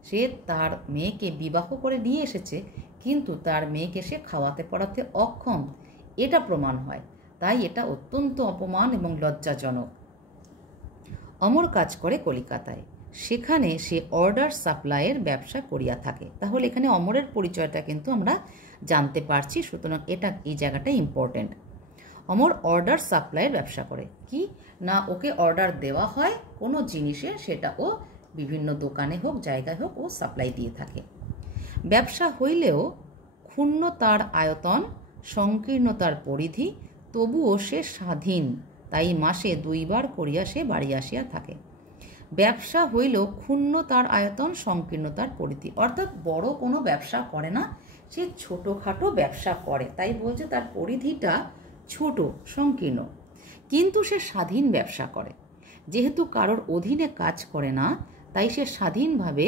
সে তার মেয়েকে বিবাহ করে নিয়ে এসেছে, কিন্তু তার মেয়েকে সে খাওয়াতে পড়াতে অক্ষম, এটা প্রমাণ হয়। তাই এটা অত্যন্ত অপমান এবং লজ্জাজনক। অমর কাজ করে কলিকাতায়, সেখানে সে অর্ডার সাপ্লাইয়ের ব্যবসা করিয়া থাকে। তাহলে এখানে অমরের পরিচয়টা কিন্তু আমরা জানতে পারছি, সুতরাং এই জায়গাটা ইম্পর্টেন্ট। অমর অর্ডার সাপ্লাইয়ের ব্যবসা করে। কি না, ওকে অর্ডার দেওয়া হয় কোনো জিনিসে, সেটা ও বিভিন্ন দোকানে হোক জায়গায় হোক ও সাপ্লাই দিয়ে থাকে। ব্যবসা হইলেও ক্ষুণ্ণ তার আয়তন, সংকীর্ণ তার পরিধি, তবুও সে স্বাধীন, তাই মাসে 2 বার করিয়া সে বাড়ি আসিয়া থাকে। ব্যবসা হইলেও ক্ষুণ্ণ তার আয়তন, সংকীর্ণ তার পরিধি, অর্থাৎ বড় কোনো ব্যবসা করে না, সে ছোটোখাটো ব্যবসা করে, তাই বলছে তার পরিধিটা ছোট সংকীর্ণ, কিন্তু সে স্বাধীন ব্যবসা করে। যেহেতু কারোর অধীনে কাজ করে না, তাই সে স্বাধীনভাবে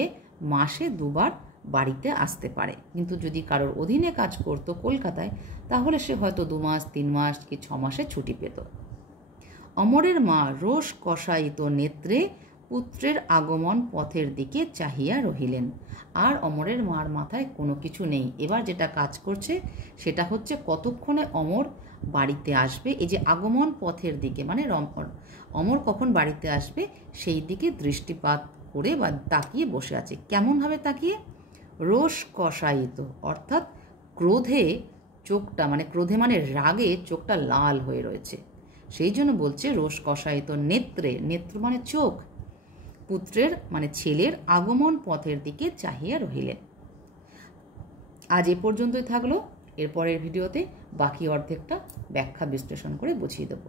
মাসে 2 বার বাড়িতে আসতে পারে। কিন্তু যদি কারোর অধীনে কাজ করতো কলকাতায়, তাহলে সে হয়তো 2 মাস 3 মাস কি 6 মাসে ছুটি পেত। অমরের মা রোষ কষায়িত নেত্রে পুত্রের আগমন পথের দিকে চাহিয়া রহিলেন। আর অমরের মার মাথায় কোনো কিছু নেই, এবার যেটা কাজ করছে সেটা হচ্ছে কতক্ষণে অমর বাড়িতে আসবে। এই যে আগমন পথের দিকে, মানে অমর কখন বাড়িতে আসবে সেই দিকে দৃষ্টিপাত করে বা তাকিয়ে বসে আছে। কেমনভাবে তাকিয়ে? রোষ কষায়িত, অর্থাৎ ক্রোধে চোখটা, মানে ক্রোধে মানে রাগে চোখটা লাল হয়ে রয়েছে, সেই জন্য বলছে রোষ কষায়িত নেত্রে, নেত্র মানে চোখ, পুত্রের মানে ছেলের আগমন পথের দিকে চাহিয়া রহিলেন। আজ এ পর্যন্তই থাকলো। এরপরের ভিডিওতে বাকি অর্ধেকটা ব্যাখ্যা বিশ্লেষণ করে বুঝিয়ে দেবো।